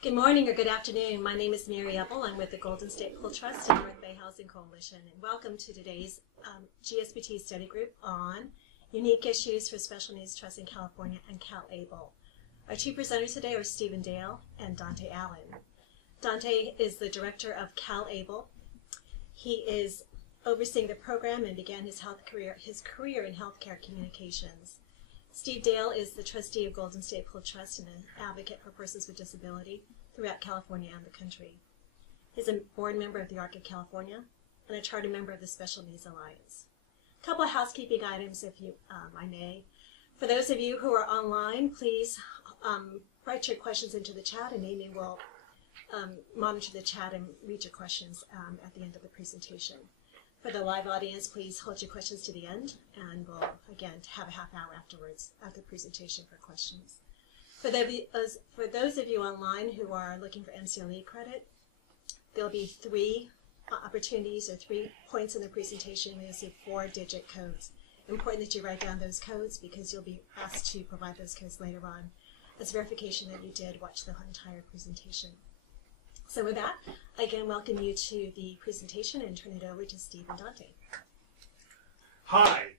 Good morning or good afternoon. My name is Mary Epple. I'm with the Golden State Pool Trust and North Bay Housing Coalition. And welcome to today's GSBT study group on unique issues for special needs trusts in California and CalABLE. Our two presenters today are Stephen Dale and Dante Allen. Dante is the director of CalABLE. He is overseeing the program and began his career in healthcare communications. Steve Dale is the trustee of Golden State Pool Trust and an advocate for persons with disability throughout California and the country. He's a board member of the ARC of California and a charter member of the Special Needs Alliance. A couple of housekeeping items, if I may. For those of you who are online, please write your questions into the chat, and Amy will monitor the chat and read your questions at the end of the presentation. For the live audience, please hold your questions to the end, and we'll, again, have a half hour afterwards, after the presentation, for questions. For those of you online who are looking for MCLE credit, there'll be 3 opportunities or 3 points in the presentation. You'll see 4-digit codes. Important that you write down those codes because you'll be asked to provide those codes later on as verification that you did watch the entire presentation. So with that, I again welcome you to the presentation and turn it over to Steve and Dante. Hi,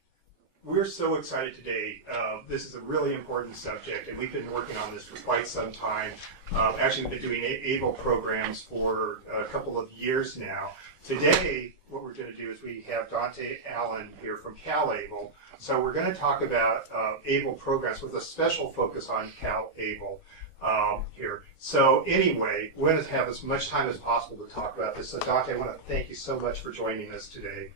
we're so excited today. This is a really important subject, and we've been working on this for quite some time. Actually, we've been doing ABLE programs for a couple of years now. Today, what we're going to do is we have Dante Allen here from CalABLE. So we're going to talk about ABLE programs with a special focus on CalABLE. Here. So anyway, we're going to have as much time as possible to talk about this. So Dante, I want to thank you so much for joining us today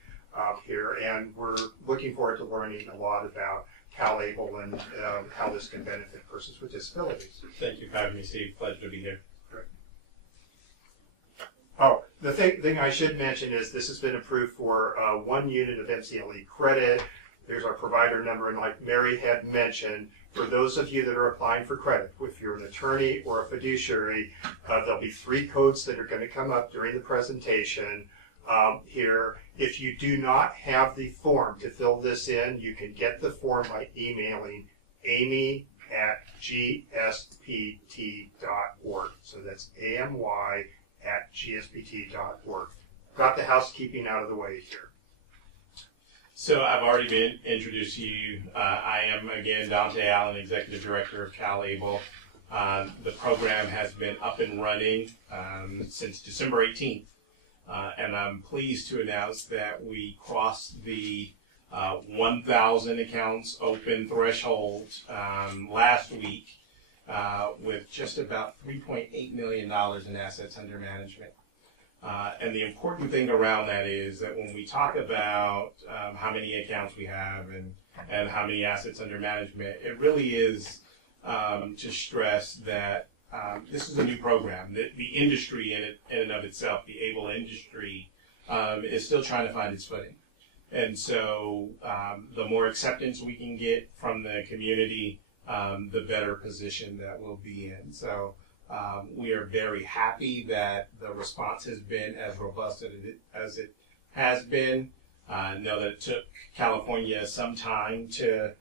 here, and we're looking forward to learning a lot about CalABLE and how this can benefit persons with disabilities. Thank you for having me, Steve. Pleasure to be here. Great. Oh, the thing I should mention is this has been approved for 1 unit of MCLE credit. There's our provider number, and like Mary had mentioned, for those of you that are applying for credit, if you're an attorney or a fiduciary, there'll be 3 codes that are going to come up during the presentation here. If you do not have the form to fill this in, you can get the form by emailing amy@gspt.org. So that's AMY@gspt.org. Got the housekeeping out of the way here. So I've already been introduced to you. I am, again, Dante Allen, Executive Director of CalABLE. The program has been up and running since December 18th, and I'm pleased to announce that we crossed the 1,000 accounts open threshold last week with just about $3.8 million in assets under management. And the important thing around that is that when we talk about how many accounts we have and how many assets under management, it really is to stress that this is a new program. The industry in and of itself, the ABLE industry, is still trying to find its footing. And so the more acceptance we can get from the community, the better position that we'll be in. So we are very happy that the response has been as robust as it has been. I know that it took California some time to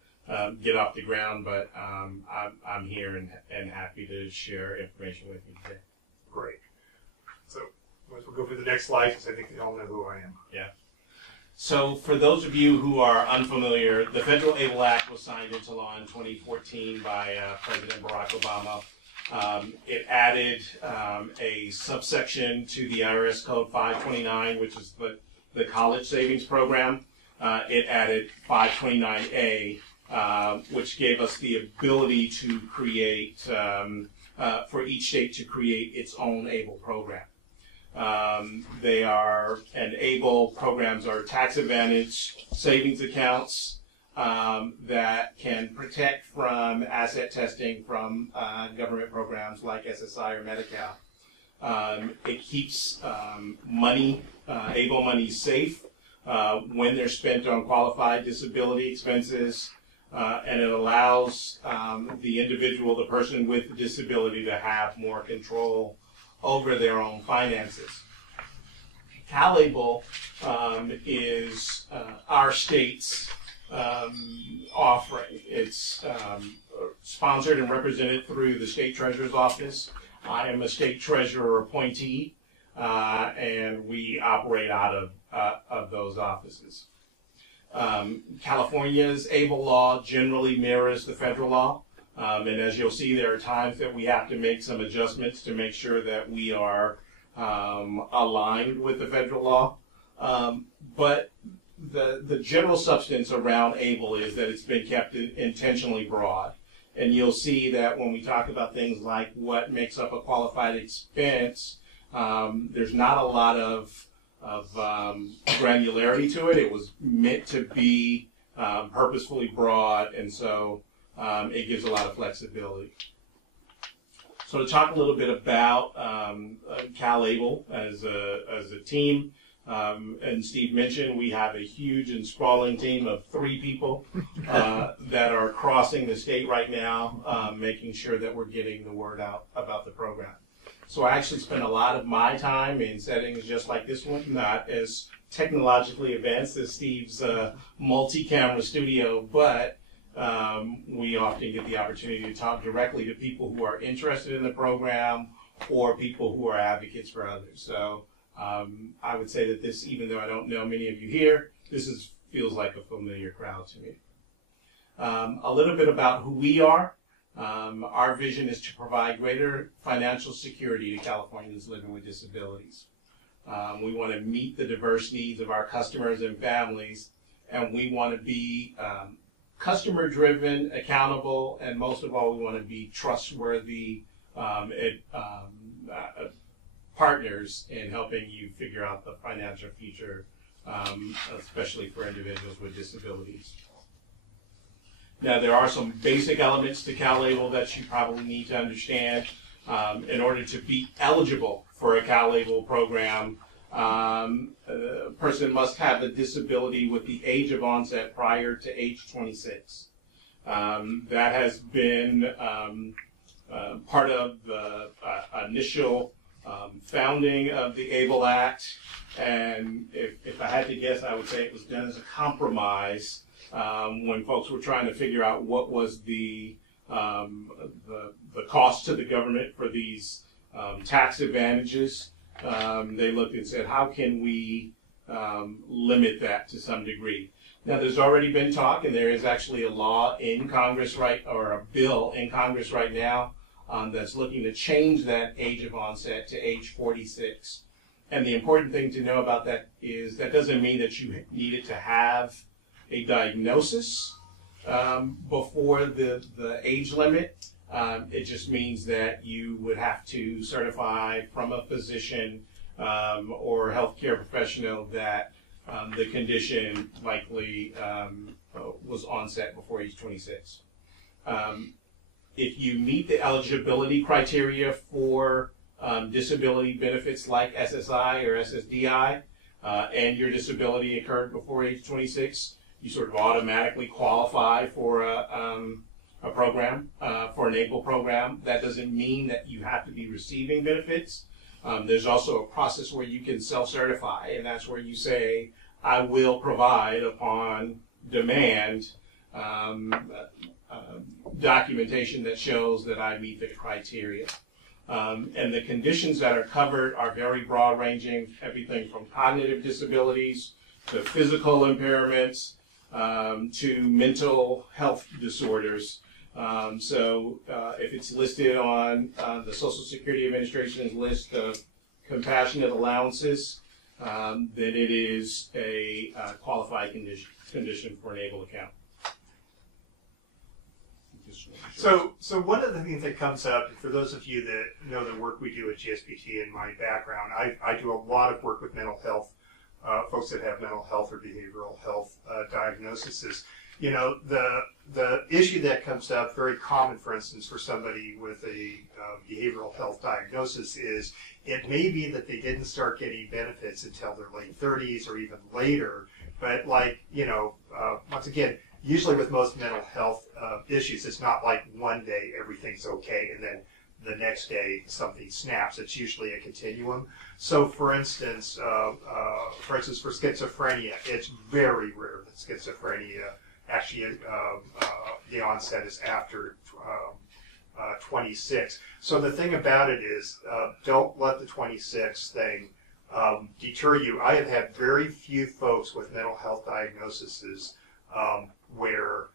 get off the ground, but I'm here and happy to share information with you today. Great. So we'll go for the next slide because I think they all know who I am. Yeah. So for those of you who are unfamiliar, the Federal ABLE Act was signed into law in 2014 by President Barack Obama. It added a subsection to the IRS Code 529, which is the college savings program. It added 529A, which gave us the ability to create, for each state to create its own ABLE program. ABLE programs are tax advantage savings accounts that can protect from asset testing from government programs like SSI or Medi-Cal. It keeps ABLE money safe when they're spent on qualified disability expenses, and it allows the individual, the person with the disability, to have more control over their own finances. CalABLE is our state's offering. It's sponsored and represented through the State Treasurer's Office. I am a state treasurer appointee, and we operate out of those offices. California's ABLE law generally mirrors the federal law, and as you'll see, there are times that we have to make some adjustments to make sure that we are aligned with the federal law. But the general substance around ABLE is that it's been kept intentionally broad. And you'll see that when we talk about things like what makes up a qualified expense, there's not a lot of granularity to it. It was meant to be purposefully broad, and so it gives a lot of flexibility. So to talk a little bit about CalABLE as a team, and Steve mentioned we have a huge and sprawling team of 3 people that are crossing the state right now, making sure that we're getting the word out about the program. So I actually spend a lot of my time in settings just like this one, not as technologically advanced as Steve's multi-camera studio, but we often get the opportunity to talk directly to people who are interested in the program or people who are advocates for others. So I would say that this, even though I don't know many of you here, this feels like a familiar crowd to me. A little bit about who we are. Our vision is to provide greater financial security to Californians living with disabilities. We want to meet the diverse needs of our customers and families, and we want to be customer-driven, accountable, and most of all, we want to be trustworthy partners in helping you figure out the financial future, especially for individuals with disabilities. Now, there are some basic elements to CalABLE that you probably need to understand. In order to be eligible for a CalABLE program, a person must have a disability with the age of onset prior to age 26. That has been part of the initial founding of the ABLE Act, and if I had to guess, I would say it was done as a compromise when folks were trying to figure out what was the cost to the government for these tax advantages. They looked and said, how can we limit that to some degree? Now, there's already been talk, and there is actually a law in Congress or a bill in Congress right now that's looking to change that age of onset to age 46. And the important thing to know about that is that doesn't mean that you needed to have a diagnosis before the age limit. It just means that you would have to certify from a physician or healthcare professional that the condition likely was onset before age 26. If you meet the eligibility criteria for disability benefits like SSI or SSDI, and your disability occurred before age 26, you sort of automatically qualify for a program, for an ABLE program. That doesn't mean that you have to be receiving benefits. There's also a process where you can self-certify, and that's where you say, I will provide upon demand documentation that shows that I meet the criteria. And the conditions that are covered are very broad ranging, everything from cognitive disabilities to physical impairments to mental health disorders. So if it's listed on the Social Security Administration's list of compassionate allowances, then it is a qualified condition for an ABLE account. So one of the things that comes up, for those of you that know the work we do at GSBT and my background, I do a lot of work with mental health, folks that have mental health or behavioral health diagnoses. You know, the issue that comes up, very common, for instance, for somebody with a behavioral health diagnosis is it may be that they didn't start getting benefits until their late 30s or even later, but like, you know, once again, usually with most mental health issues, it's not like one day everything's okay and then the next day something snaps. It's usually a continuum. So, for instance, for schizophrenia, it's very rare that schizophrenia actually the onset is after 26. So the thing about it is, don't let the 26 thing deter you. I have had very few folks with mental health diagnoses where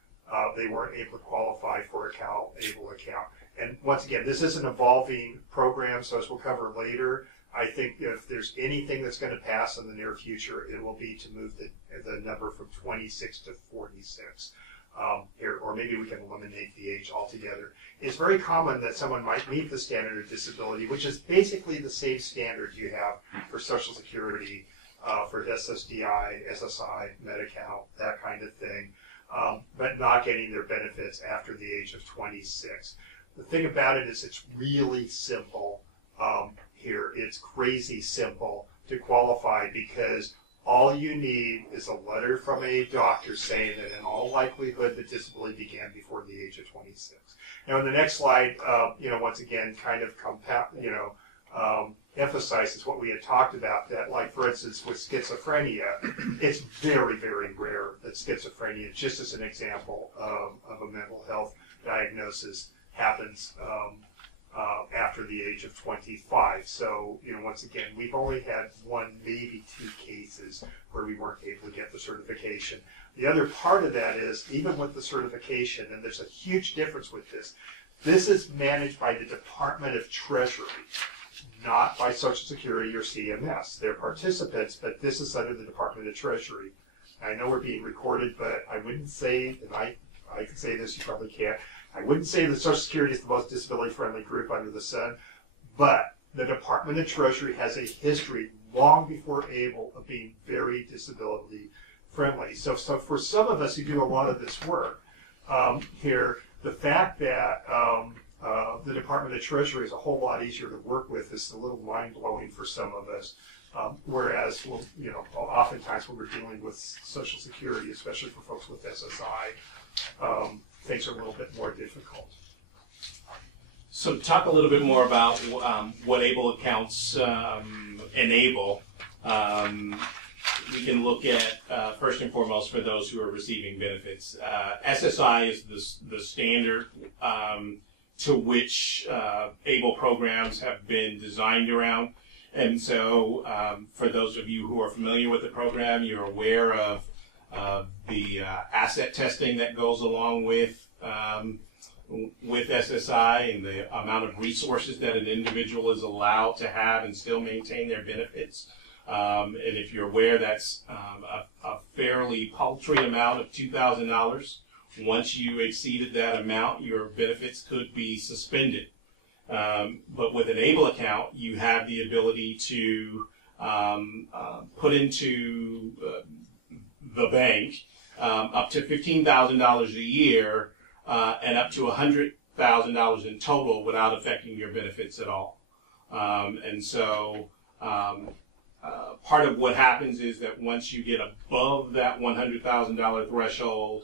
they weren't able to qualify for a CalABLE account. And once again, this is an evolving program, so as we'll cover later, I think if there's anything that's going to pass in the near future, it will be to move the number from 26 to 46. Here, or maybe we can eliminate the age altogether. It's very common that someone might meet the standard of disability, which is basically the same standard you have for Social Security, for SSDI, SSI, Medi-Cal, that kind of thing, but not getting their benefits after the age of 26. The thing about it is it's really simple here. It's crazy simple to qualify because all you need is a letter from a doctor saying that in all likelihood the disability began before the age of 26. Now in the next slide, once again, kind of emphasizes what we had talked about, that like for instance with schizophrenia, it's very, very rare that schizophrenia, just as an example of a mental health diagnosis, happens after the age of 25. So, once again, we've only had one, maybe two cases where we weren't able to get the certification. The other part of that is, even with the certification, and there's a huge difference with this is managed by the Department of Treasury, not by Social Security or CMS. They're participants, but this is under the Department of Treasury. I know we're being recorded, but I wouldn't say, and I can say this, you probably can't, I wouldn't say that Social Security is the most disability-friendly group under the sun, but the Department of Treasury has a history long before ABLE of being very disability-friendly. So for some of us who do a lot of this work here, the fact that the Department of Treasury is a whole lot easier to work with is a little mind-blowing for some of us. Whereas, oftentimes when we're dealing with Social Security, especially for folks with SSI, things are a little bit more difficult. So talk a little bit more about what ABLE accounts enable. We can look at, first and foremost, for those who are receiving benefits. SSI is the standard to which ABLE programs have been designed around. And so for those of you who are familiar with the program, you're aware of the asset testing that goes along with SSI and the amount of resources that an individual is allowed to have and still maintain their benefits. And if you're aware, that's a fairly paltry amount of $2,000. Once you exceeded that amount, your benefits could be suspended. But with an ABLE account, you have the ability to put into the bank up to $15,000 a year and up to $100,000 in total without affecting your benefits at all. And so part of what happens is that once you get above that $100,000 threshold,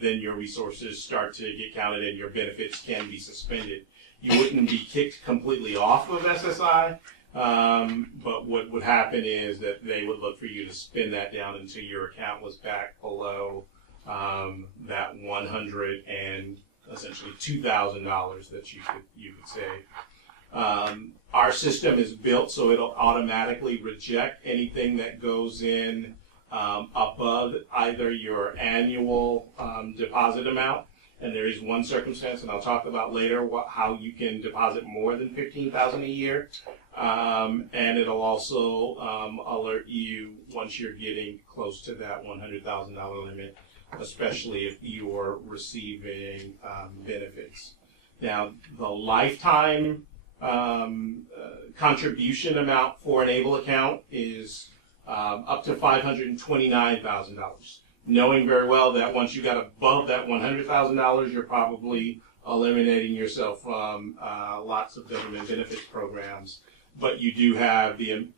then your resources start to get counted and your benefits can be suspended. You wouldn't be kicked completely off of SSI, but what would happen is that they would look for you to spin that down until your account was back below that $100,000 and essentially $2,000 that you could save. Our system is built so it'll automatically reject anything that goes in above either your annual deposit amount. And there is one circumstance, and I'll talk about later how you can deposit more than $15,000 a year. And it'll also alert you once you're getting close to that $100,000 limit, especially if you are receiving benefits. Now, the lifetime contribution amount for an ABLE account is up to $529,000. Knowing very well that once you got above that $100,000, you're probably eliminating yourself from lots of government benefits programs. But you do have the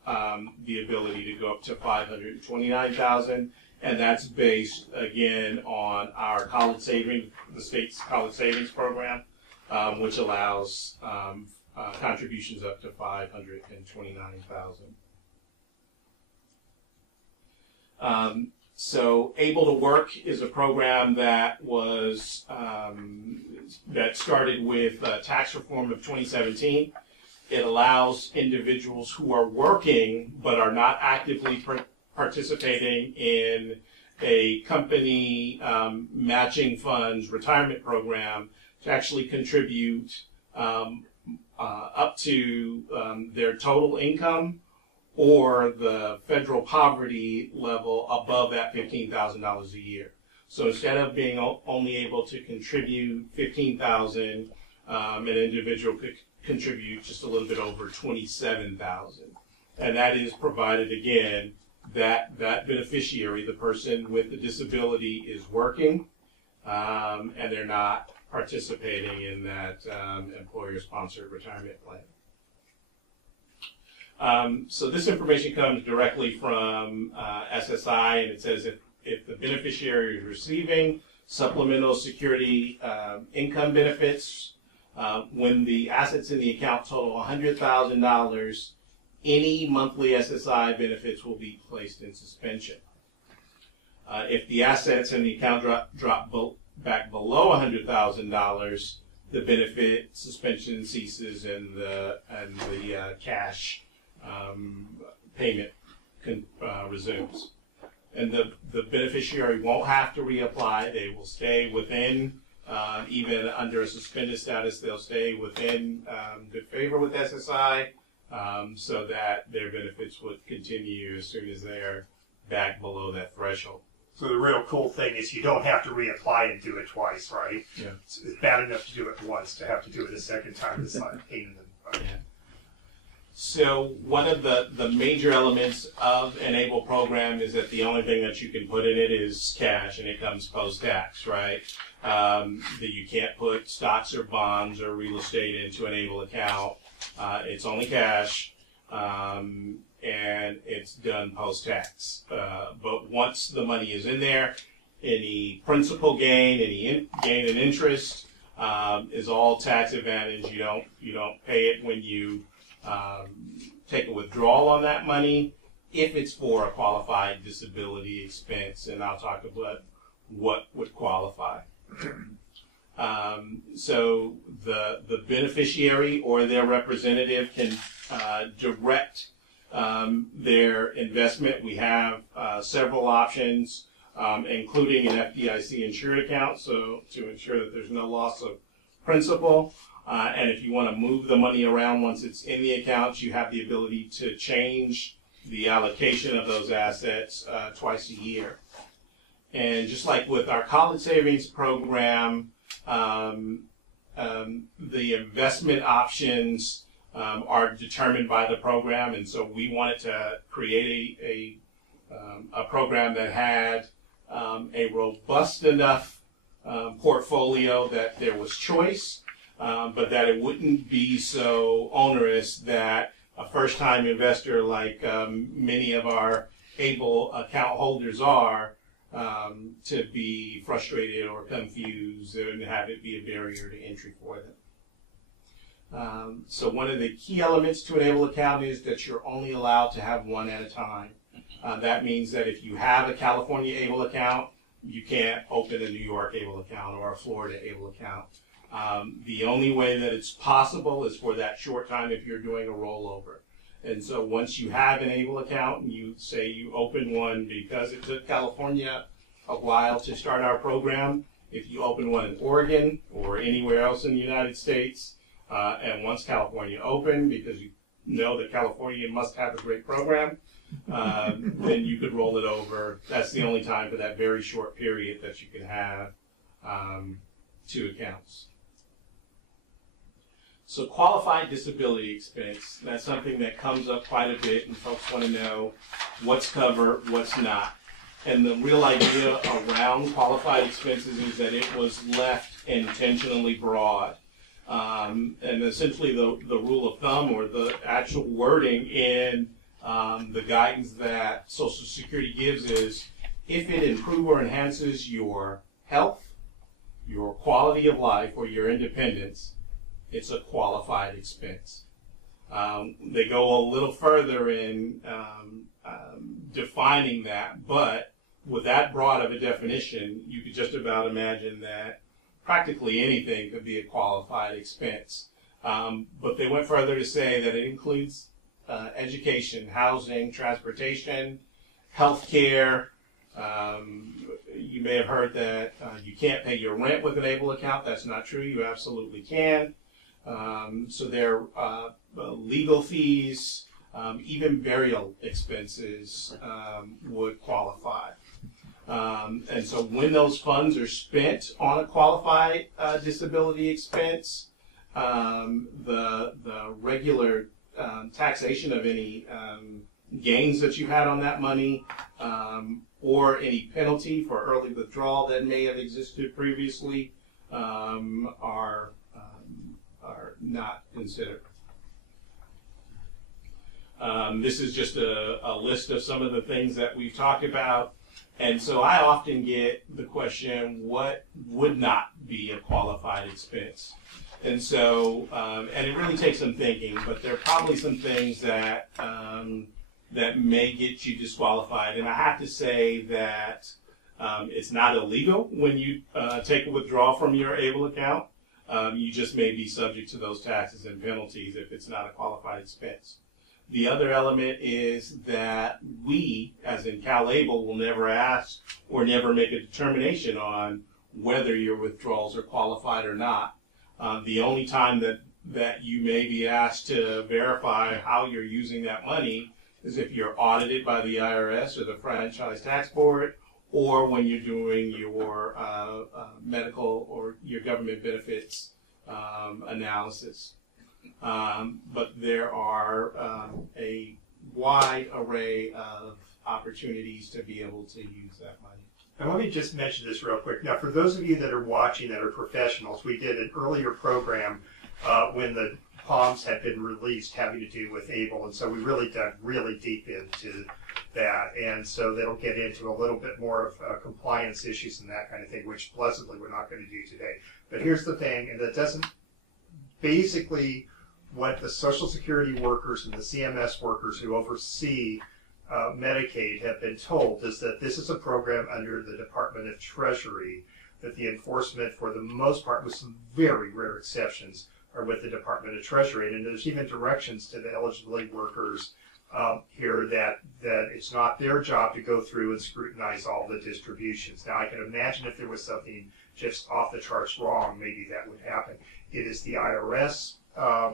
ability to go up to $529,000, and that's based again on our college savings, the state's college savings program, which allows contributions up to $529,000. So Able to Work is a program that was that started with tax reform of 2017. It allows individuals who are working but are not actively participating in a company matching funds retirement program to actually contribute up to their total income or the federal poverty level above that $15,000 a year. So instead of being only able to contribute $15,000, an individual could contribute just a little bit over $27,000. And that is provided, again, that beneficiary, the person with the disability, is working and they're not participating in that employer-sponsored retirement plan. So this information comes directly from SSI, and it says if the beneficiary is receiving supplemental security income benefits, when the assets in the account total $100,000, any monthly SSI benefits will be placed in suspension. If the assets in the account drop back below $100,000, the benefit suspension ceases and the cash payment resumes. And the beneficiary won't have to reapply. They will stay within, even under a suspended status, they'll stay within good favor with SSI, so that their benefits would continue as soon as they're back below that threshold. So the real cool thing is you don't have to reapply and do it twice, right? Yeah. It's bad enough to do it once. To have to do it a second time is like a pain in the butt. Yeah. So one of the major elements of an ABLE program is that the only thing that you can put in it is cash, and it comes post-tax, right? That you can't put stocks or bonds or real estate into an ABLE account. It's only cash, and it's done post-tax. But once the money is in there, any principal gain, any gain in interest is all tax advantage. You don't pay it when you take a withdrawal on that money if it's for a qualified disability expense, and I'll talk about what would qualify. So the beneficiary or their representative can direct their investment. We have several options, including an FDIC insured account, so to ensure that there's no loss of principal. And if you want to move the money around once it's in the account, you have the ability to change the allocation of those assets twice a year. And just like with our college savings program, the investment options are determined by the program, and so we wanted to create a program that had a robust enough portfolio that there was choice, but that it wouldn't be so onerous that a first-time investor, like many of our ABLE account holders are, to be frustrated or confused and have it be a barrier to entry for them. So one of the key elements to an ABLE account is that you're only allowed to have one at a time. That means that if you have a California ABLE account, you can't open a New York ABLE account or a Florida ABLE account. The only way that it's possible is for that short time if you're doing a rollover. And so once you have an ABLE account and you say you open one because it took California a while to start our program, if you open one in Oregon or anywhere else in the United States, and once California opened, because you know that California must have a great program, then you could roll it over. That's the only time for that very short period that you could have two accounts. So qualified disability expense, that's something that comes up quite a bit, and folks want to know what's covered, what's not. And the real idea around qualified expenses is that it was left intentionally broad. And essentially the rule of thumb, or the actual wording in the guidance that Social Security gives, is if it improves or enhances your health, your quality of life, or your independence, it's a qualified expense. They go a little further in defining that, but with that broad of a definition, you could just about imagine that practically anything could be a qualified expense. But they went further to say that it includes education, housing, transportation, healthcare. You may have heard that you can't pay your rent with an ABLE account. That's not true. You absolutely can. So there are legal fees, even burial expenses would qualify. And so when those funds are spent on a qualified disability expense, the regular taxation of any gains that you had on that money, or any penalty for early withdrawal that may have existed previously, are not considered. This is just a list of some of the things that we've talked about. And so I often get the question, what would not be a qualified expense? And so, and it really takes some thinking, but there are probably some things that that may get you disqualified. And I have to say that it's not illegal when you take a withdrawal from your ABLE account. You just may be subject to those taxes and penalties if it's not a qualified expense. The other element is that we, as in CalABLE, will never ask or never make a determination on whether your withdrawals are qualified or not. The only time that you may be asked to verify how you're using that money is if you're audited by the IRS or the Franchise Tax Board, or when you're doing your medical or your government benefits analysis. But there are a wide array of opportunities to be able to use that money. And let me just mention this real quick. Now, for those of you that are watching that are professionals, we did an earlier program when the POMs had been released having to do with ABLE, and so we really dug really deep into that. And so that'll get into a little bit more of compliance issues and that kind of thing, which blessedly we're not going to do today. But here's the thing, and that doesn't basically what the Social Security workers and the CMS workers who oversee Medicaid have been told is that this is a program under the Department of Treasury, that the enforcement, for the most part, with some very rare exceptions, are with the Department of Treasury. And there's even directions to the eligibility workers here that it's not their job to go through and scrutinize all the distributions. Now, I can imagine if there was something just off the charts wrong, maybe that would happen. It is the IRS,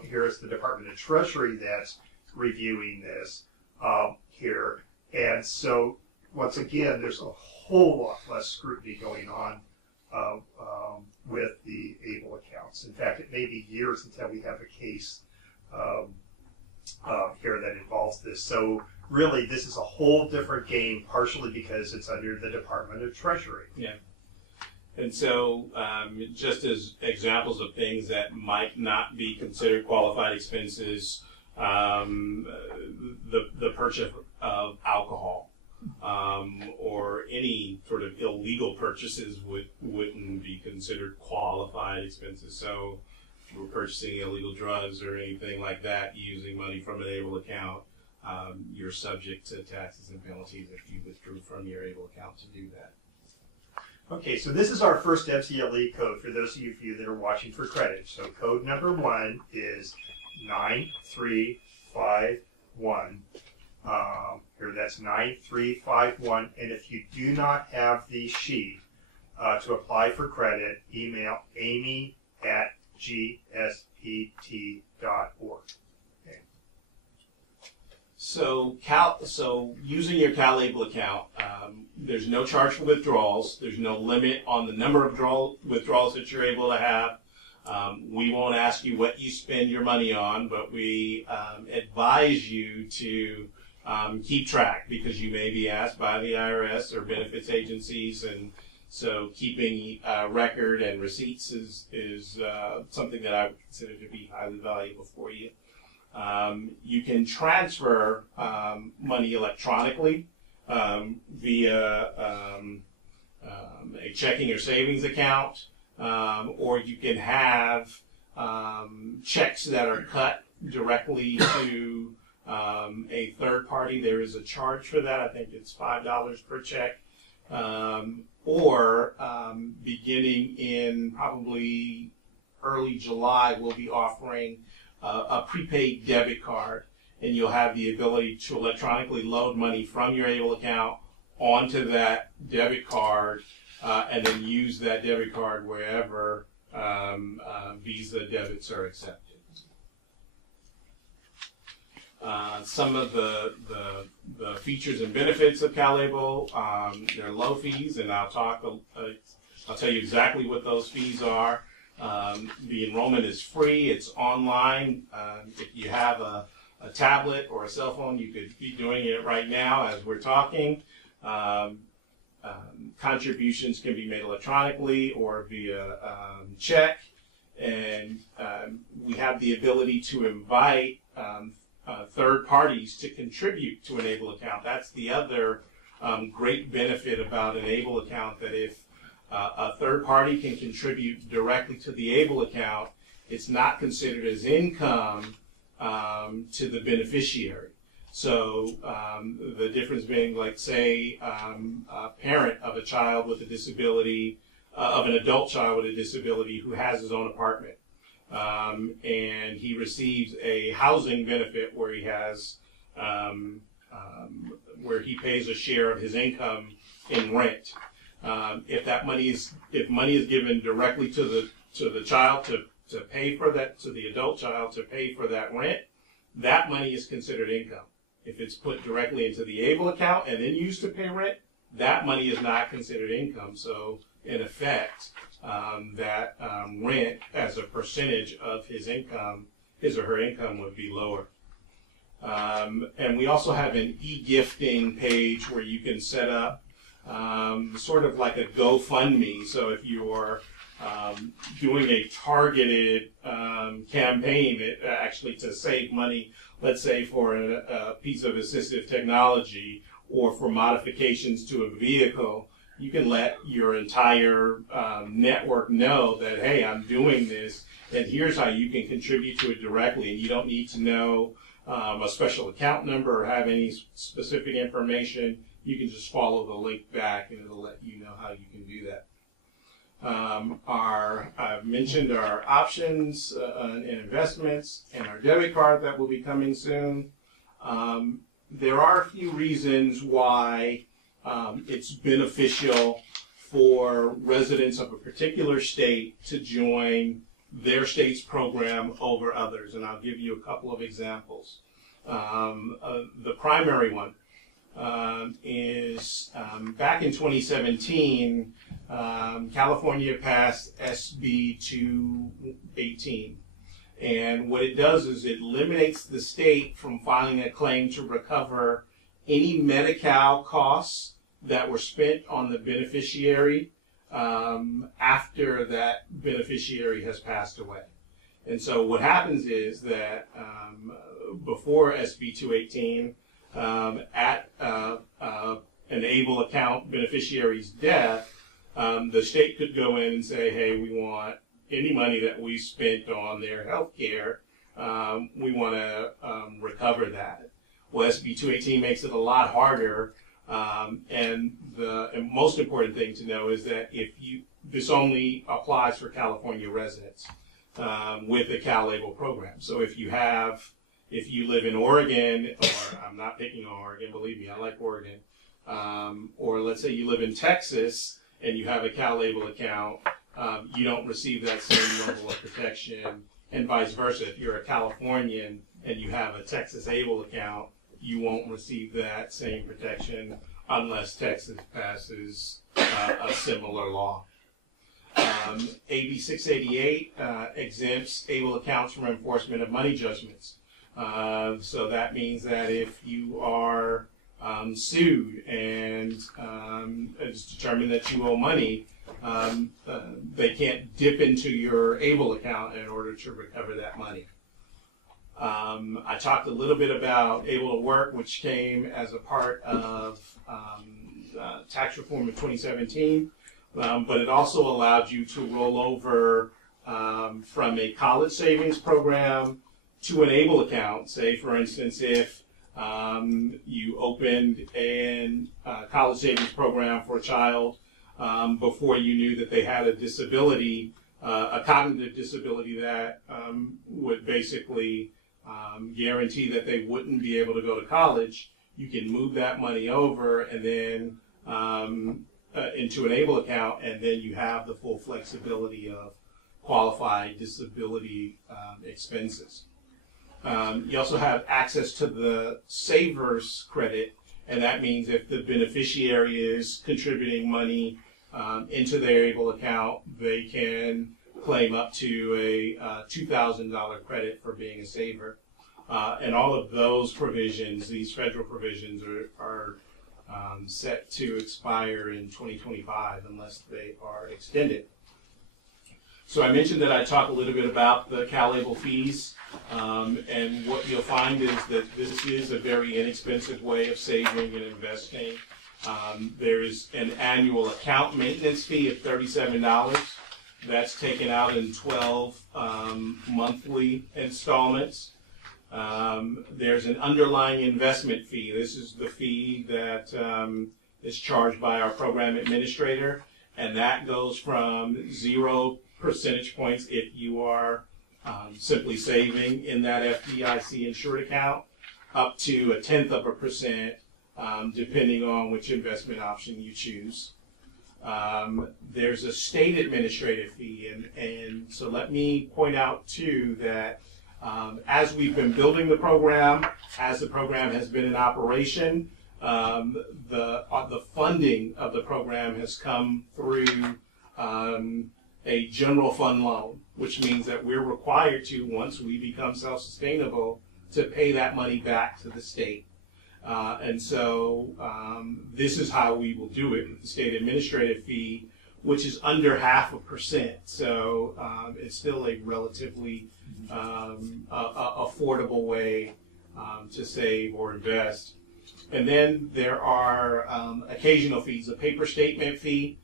here is the Department of Treasury that's reviewing this here. And so, once again, there's a whole lot less scrutiny going on with the ABLE accounts. In fact, it may be years until we have a case here that involves this. So really, this is a whole different game, partially because it's under the Department of Treasury. Yeah. And so, just as examples of things that might not be considered qualified expenses, the purchase of alcohol, or any sort of illegal purchases wouldn't be considered qualified expenses. So, if we're purchasing illegal drugs or anything like that, using money from an ABLE account, you're subject to taxes and penalties if you withdrew from your ABLE account to do that. Okay, so this is our first MCLE code for those of you that are watching for credit. So code number 1 is 9351. Here, that's 9351. And if you do not have the sheet to apply for credit, email amy@gspt.org. Okay. So using your CalABLE account, there's no charge for withdrawals. There's no limit on the number of withdrawals that you're able to have. We won't ask you what you spend your money on, but we advise you to keep track, because you may be asked by the IRS or benefits agencies, and so keeping record and receipts is something that I would consider to be highly valuable for you. You can transfer money electronically via a checking or savings account, or you can have checks that are cut directly to a third party. There is a charge for that. I think it's $5 per check. or beginning in probably early July, we'll be offering a prepaid debit card, and you'll have the ability to electronically load money from your ABLE account onto that debit card, and then use that debit card wherever Visa debits are accepted. Some of the features and benefits of CalABLE, there are low fees, and I'll tell you exactly what those fees are. The enrollment is free. It's online. If you have a tablet or a cell phone, you could be doing it right now as we're talking. Contributions can be made electronically or via check, and we have the ability to invite third parties to contribute to an ABLE account. That's the other great benefit about an ABLE account, that if a third party can contribute directly to the ABLE account, it's not considered as income to the beneficiary. So the difference being, like, say, a parent of a child with a disability, of an adult child with a disability who has his own apartment, and he receives a housing benefit where he has, where he pays a share of his income in rent. If money is given directly to the child to pay for that, to the adult child to pay for that rent, that money is considered income. If it's put directly into the ABLE account and then used to pay rent, that money is not considered income. So in effect, that rent as a percentage of his income, his or her income, would be lower. And we also have an e-gifting page where you can set up sort of like a GoFundMe. So if you're doing a targeted campaign actually to save money, let's say for a piece of assistive technology or for modifications to a vehicle, you can let your entire network know that, hey, I'm doing this, and here's how you can contribute to it directly. And you don't need to know a special account number or have any specific information. You can just follow the link back, and it'll let you know how you can do that. I've mentioned our options and investments and our debit card that will be coming soon. There are a few reasons why it's beneficial for residents of a particular state to join their state's program over others, and I'll give you a couple of examples. The primary one is back in 2017, California passed SB 218. And what it does is it eliminates the state from filing a claim to recover any Medi-Cal costs that were spent on the beneficiary after that beneficiary has passed away. And so what happens is that before SB 218, at an ABLE account beneficiary's death, the state could go in and say, hey, we want any money that we spent on their health care, we want to recover that. Well, SB 218 makes it a lot harder, and the most important thing to know is that this only applies for California residents with the CalABLE program. So if you live in Oregon, or I'm not picking on Oregon, believe me, I like Oregon, or let's say you live in Texas and you have a CalABLE account, you don't receive that same level of protection, and vice versa. If you're a Californian and you have a Texas ABLE account, you won't receive that same protection unless Texas passes a similar law. AB 688 exempts ABLE accounts from enforcement of money judgments. So that means that if you are sued and it's determined that you owe money, they can't dip into your ABLE account in order to recover that money. I talked a little bit about Able to Work, which came as a part of tax reform of 2017, but it also allowed you to roll over from a college savings program to an ABLE account. Say, for instance, if You opened a college savings program for a child before you knew that they had a disability, a cognitive disability that would basically guarantee that they wouldn't be able to go to college. You can move that money over and then into an ABLE account, and then you have the full flexibility of qualified disability expenses. You also have access to the savers credit, and that means if the beneficiary is contributing money into their ABLE account, they can claim up to a $2,000 credit for being a saver. And all of those provisions, these federal provisions, are set to expire in 2025 unless they are extended. So I mentioned that I'd talk a little bit about the CalABLE fees, and what you'll find is that this is a very inexpensive way of saving and investing. There's an annual account maintenance fee of $37. That's taken out in 12 monthly installments. There's an underlying investment fee. This is the fee that is charged by our program administrator, and that goes from 0 percentage points if you are simply saving in that FDIC insured account, up to 0.1%, depending on which investment option you choose. There's a state administrative fee, and so let me point out too that as we've been building the program, as the program has been in operation, the funding of the program has come through a general fund loan, which means that we're required to, once we become self-sustainable, to pay that money back to the state. And so this is how we will do it with the state administrative fee, which is under 0.5%. So it's still a relatively affordable way to save or invest. And then there are occasional fees, a paper statement fee.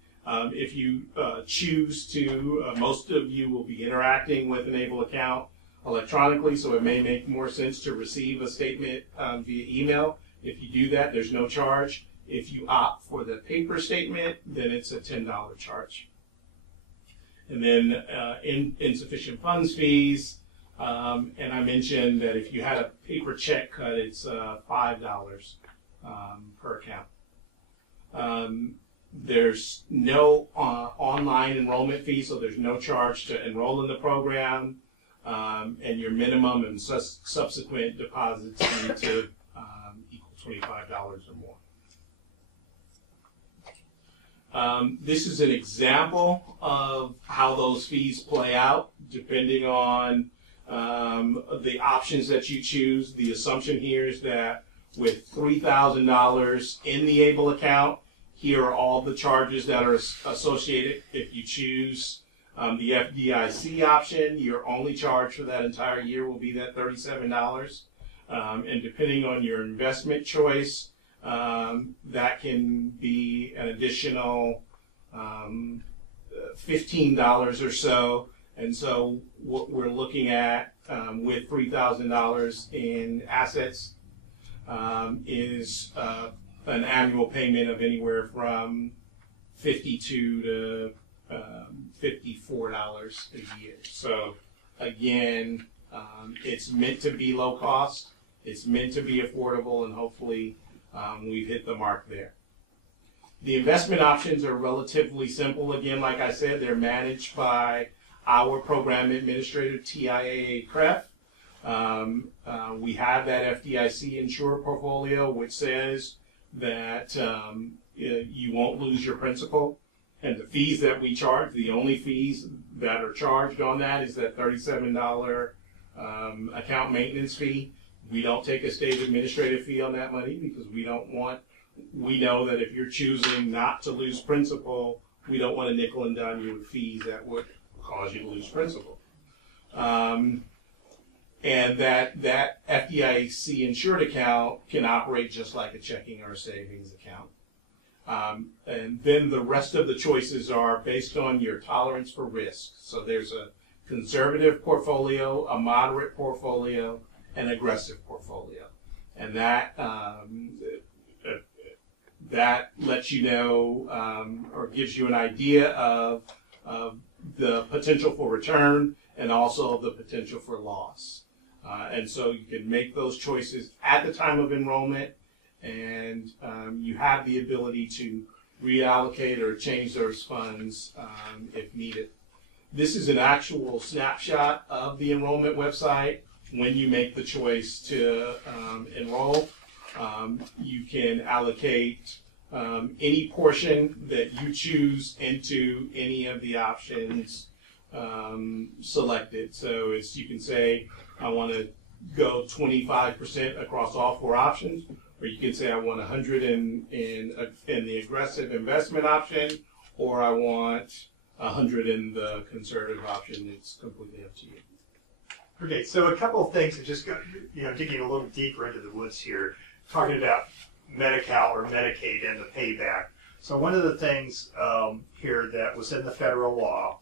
If you choose to, most of you will be interacting with an ABLE account electronically, so it may make more sense to receive a statement via email. If you do that, there's no charge. If you opt for the paper statement, then it's a $10 charge. And then insufficient funds fees, and I mentioned that if you had a paper check cut, it's $5 per account. There's no online enrollment fee, so there's no charge to enroll in the program, and your minimum and subsequent deposits need to equal $25 or more. This is an example of how those fees play out, depending on the options that you choose. The assumption here is that with $3,000 in the ABLE account, here are all the charges that are associated. If you choose the FDIC option, your only charge for that entire year will be that $37. And depending on your investment choice, that can be an additional $15 or so. And so what we're looking at with $3,000 in assets is an annual payment of anywhere from $52 to $54 a year. So again, it's meant to be low cost, it's meant to be affordable, and hopefully we've hit the mark there. The investment options are relatively simple. Again, like I said, they're managed by our program administrator, TIAA CREF. We have that FDIC insured portfolio, which says that you won't lose your principal. And the fees that we charge, the only fees that are charged on that is that $37 account maintenance fee. We don't take a state administrative fee on that money because we know that if you're choosing not to lose principal, we don't want to nickel and dime you with fees that would cause you to lose principal. And that FDIC insured account can operate just like a checking or a savings account. And then the rest of the choices are based on your tolerance for risk. So there's a conservative portfolio, a moderate portfolio, an aggressive portfolio. and that that lets you know or gives you an idea of the potential for return and also the potential for loss. And so you can make those choices at the time of enrollment, and you have the ability to reallocate or change those funds if needed. This is an actual snapshot of the enrollment website. When you make the choice to enroll, you can allocate any portion that you choose into any of the options selected. So it's, you can say, I want to go 25% across all 4 options, or you can say I want 100 in the aggressive investment option, or I want 100 in the conservative option. It's completely up to you. Okay, so a couple of things that just go, digging a little deeper into the woods here, talking about Medi-Cal or Medicaid and the payback. So one of the things here that was in the federal law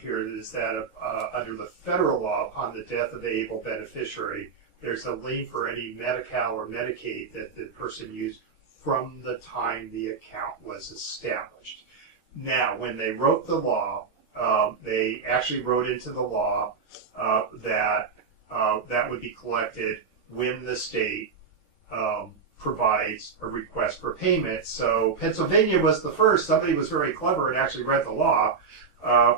here is that under the federal law, upon the death of the able beneficiary, there's a lien for any Medi-Cal or Medicaid that the person used from the time the account was established. Now, when they wrote the law, they actually wrote into the law that that would be collected when the state provides a request for payment. So Pennsylvania was the first. Somebody was very clever and actually read the law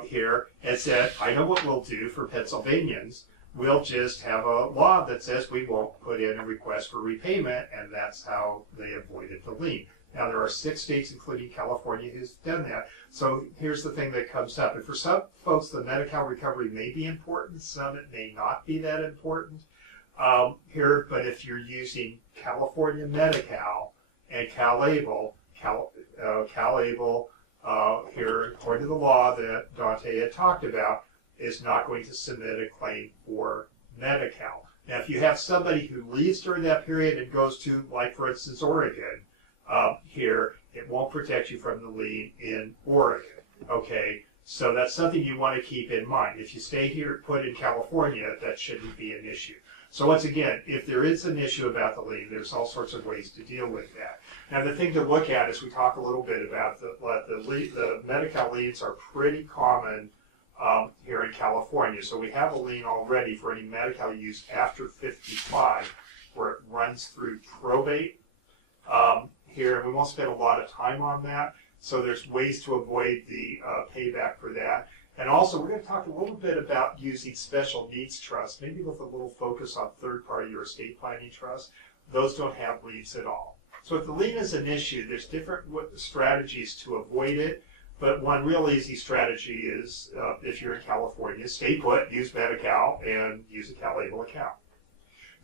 here and said, I know what we'll do for Pennsylvanians. We'll just have a law that says we won't put in a request for repayment, and that's how they avoided the lien. Now, there are 6 states, including California, who's done that. So here's the thing that comes up. And for some folks, the Medi-Cal recovery may be important. Some, it may not be that important here. But if you're using California Medi-Cal and CalABLE, CalABLE here, according to the law that Dante had talked about, is not going to submit a claim for Medi-Cal. Now, if you have somebody who leaves during that period and goes to, like, for instance, Oregon, here, it won't protect you from the lien in Oregon. Okay, so that's something you want to keep in mind. If you stay here, put in California, that shouldn't be an issue. So once again, if there is an issue about the lien, there's all sorts of ways to deal with that. Now, the thing to look at is we talk a little bit about the Medi-Cal liens are pretty common here in California. So we have a lien already for any Medi-Cal use after 55, where it runs through probate here, and we won't spend a lot of time on that. So there's ways to avoid the payback for that. And also, we're going to talk a little bit about using special needs trusts, maybe with a little focus on third-party or estate planning trusts. Those don't have liens at all. So if the lien is an issue, there's different strategies to avoid it. But one real easy strategy is, if you're in California, stay put, use Medi-Cal, and use a CalABLE account.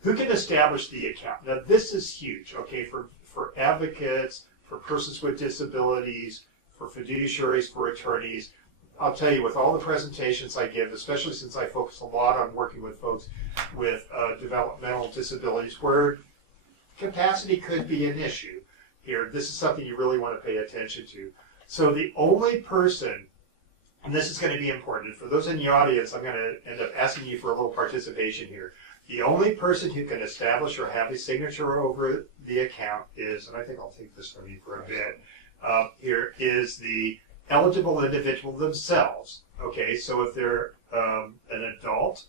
Who can establish the account? Now, this is huge, okay, for advocates, for persons with disabilities, for fiduciaries, for attorneys. I'll tell you, with all the presentations I give, especially since I focus a lot on working with folks with developmental disabilities, where capacity could be an issue here, this is something you really want to pay attention to. So the only person, and this is going to be important, and for those in the audience, I'm going to end up asking you for a little participation here. The only person who can establish or have a signature over the account is, and I think I'll take this from you for a bit, here is the eligible individual themselves. Okay, so if they're an adult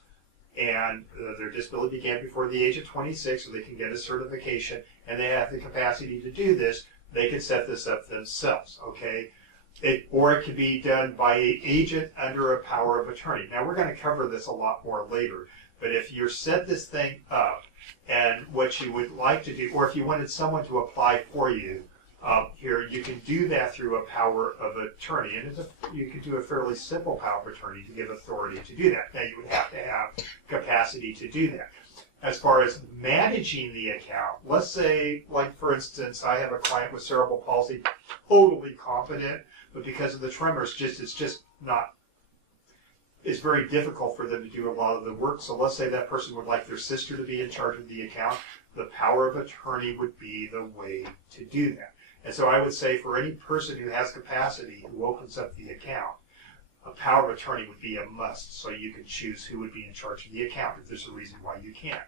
and their disability began before the age of 26, so they can get a certification and they have the capacity to do this, they can set this up themselves, okay? Or it can be done by an agent under a power of attorney. Now, we're going to cover this a lot more later, but if you set this thing up and what you would like to do, or if you wanted someone to apply for you, here, you can do that through a power of attorney, and you can do a fairly simple power of attorney to give authority to do that. Now, you would have to have capacity to do that. As far as managing the account, let's say, like for instance, I have a client with cerebral palsy, totally competent, but because of the tremors, it's very difficult for them to do a lot of the work. So let's say that person would like their sister to be in charge of the account. The power of attorney would be the way to do that. And so I would say for any person who has capacity who opens up the account, a power of attorney would be a must, so you can choose who would be in charge of the account if there's a reason why you can't.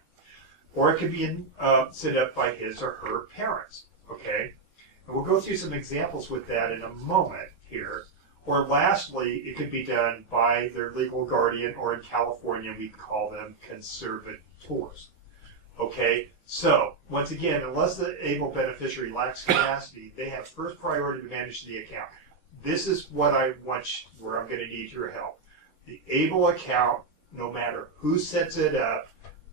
or it could be set up by his or her parents, okay? And we'll go through some examples with that in a moment here. Or lastly, it could be done by their legal guardian, or in California we call them conservators. Okay, so once again, unless the able beneficiary lacks capacity, they have first priority to manage the account. This is what I want, where I'm going to need your help. The able account, no matter who sets it up,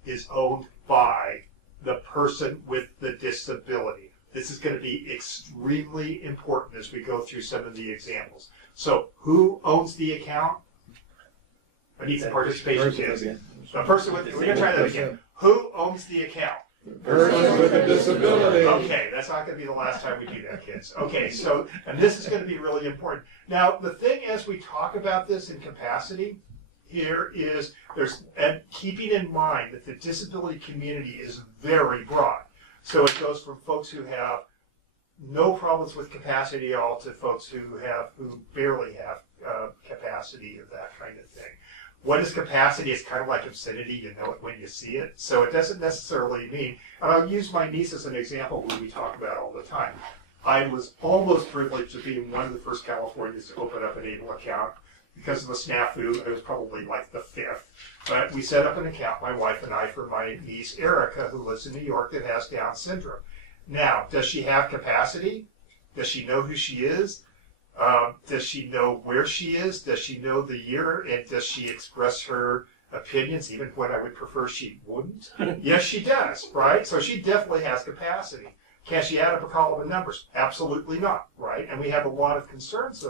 is owned by the person with the disability. This is going to be extremely important as we go through some of the examples. So, who owns the account? I need some participation, kids. The person with, we're going to try that again. Who owns the account? Person with a disability. Okay, that's not going to be the last time we do that, kids. Okay, so, and this is going to be really important. Now, the thing as we talk about this in capacity here is, and keeping in mind that the disability community is very broad. So it goes from folks who have no problems with capacity at all to folks who barely have capacity of that kind of thing. What is capacity? It's kind of like obscenity. You know it when you see it. So it doesn't necessarily mean, and I'll use my niece as an example who we talk about all the time. I was almost privileged of being one of the first Californians to open up an ABLE account. Because of the snafu, it was probably like the 5th. But we set up an account, my wife and I, for my niece Erica, who lives in New York, that has Down syndrome. Now, does she have capacity? Does she know who she is? Does she know where she is? Does she know the year? And does she express her opinions, even when I would prefer she wouldn't? Yes, she does, right? So she definitely has capacity. Can she add up a column of numbers? Absolutely not, right? And we have a lot of concerns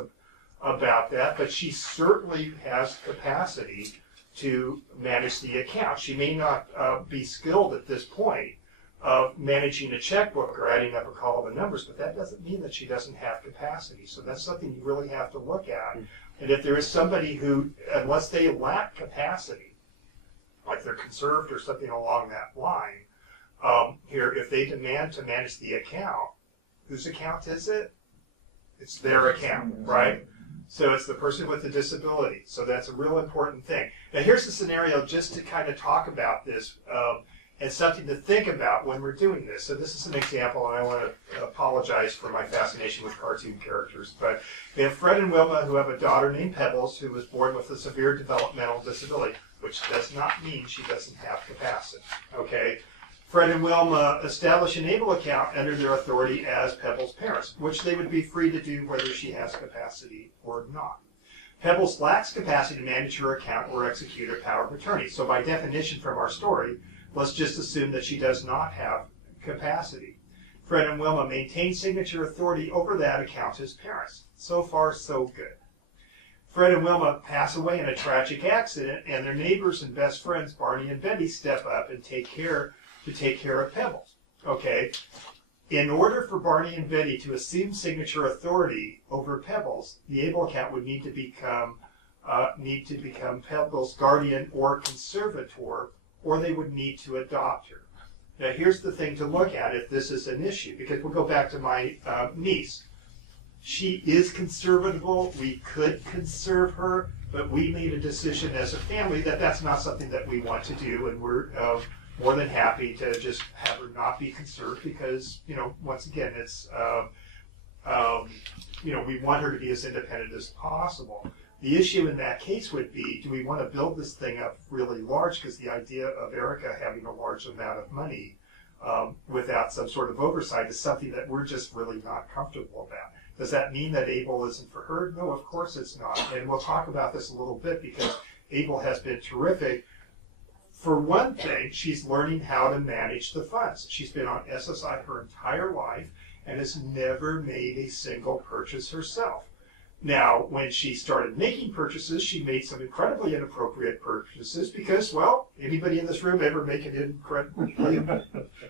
about that, but she certainly has capacity to manage the account. She may not be skilled at this point of managing a checkbook or adding up a column of numbers, but that doesn't mean that she doesn't have capacity. So that's something you really have to look at. And if there is somebody who, unless they lack capacity, like they're conserved or something along that line, here, if they demand to manage the account, whose account is it? It's their account, right? So it's the person with the disability. So that's a real important thing. Now here's the scenario just to kind of talk about this and something to think about when we're doing this. So this is an example, and I want to apologize for my fascination with cartoon characters. But we have Fred and Wilma, who have a daughter named Pebbles, who was born with a severe developmental disability, which does not mean she doesn't have capacity. Okay? Fred and Wilma establish an ABLE account under their authority as Pebbles' parents, which they would be free to do whether she has capacity or not. Pebbles lacks capacity to manage her account or execute a power of attorney. So by definition from our story, let's just assume that she does not have capacity. Fred and Wilma maintain signature authority over that account as parents. So far, so good. Fred and Wilma pass away in a tragic accident, and their neighbors and best friends, Barney and Betty, step up and take care of Pebbles. Okay? In order for Barney and Betty to assume signature authority over Pebbles, the ABLE account would need to become Pebbles' guardian or conservator, or they would need to adopt her. Now here's the thing to look at if this is an issue, because we'll go back to my niece. She is conservatable. We could conserve her, but we made a decision as a family that that's not something that we want to do, and we're more than happy to just have her not be conserved because, you know, once again, it's, you know, we want her to be as independent as possible. The issue in that case would be, do we want to build this thing up really large? Because the idea of Erica having a large amount of money without some sort of oversight is something that we're just really not comfortable about. Does that mean that ABLE isn't for her? No, of course it's not. And we'll talk about this a little bit because ABLE has been terrific. For one thing, she's learning how to manage the funds. She's been on SSI her entire life and has never made a single purchase herself. Now, when she started making purchases, she made some incredibly inappropriate purchases because, well, anybody in this room ever make an incredibly,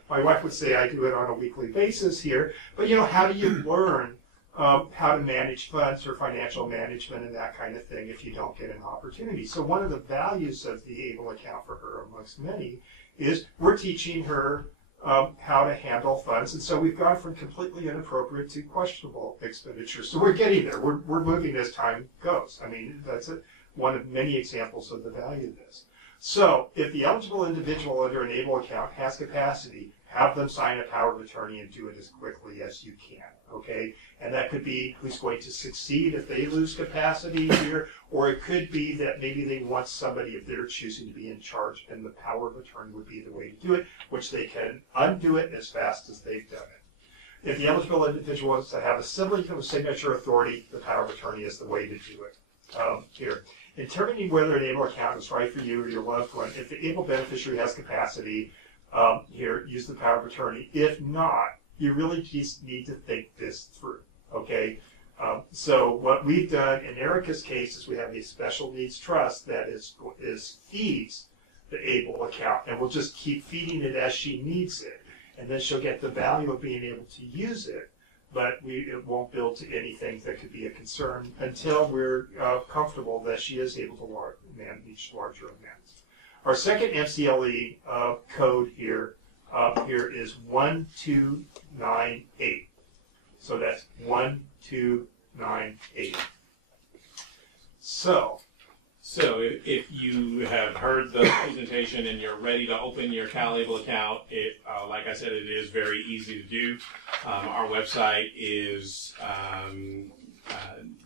my wife would say I do it on a weekly basis here, but you know, how do you learn how to manage funds or financial management and that kind of thing if you don't get an opportunity? So one of the values of the ABLE account for her, amongst many, is we're teaching her how to handle funds. And so we've gone from completely inappropriate to questionable expenditures. So we're getting there. We're moving as time goes. I mean, that's one of many examples of the value of this. So if the eligible individual under an ABLE account has capacity, have them sign a power of attorney and do it as quickly as you can, okay? And that could be who's going to succeed if they lose capacity here, or it could be that maybe they want somebody, if they're choosing to be in charge, and the power of attorney would be the way to do it, which they can undo it as fast as they've done it. If the eligible individual wants to have a signature authority, the power of attorney is the way to do it. Here, determining whether an ABLE account is right for you or your loved one, if the ABLE beneficiary has capacity, here, use the power of attorney. If not, you really just need to think this through, okay? So what we've done in Erica's case is we have a special needs trust that feeds the ABLE account, and we'll just keep feeding it as she needs it. And then she'll get the value of being able to use it, but it won't build to anything that could be a concern until we're comfortable that she is able to manage larger amounts. Our second MCLE code here is 1298. So that's 1298. So if you have heard the presentation and you're ready to open your CalABLE account, like I said, it is very easy to do. Our website is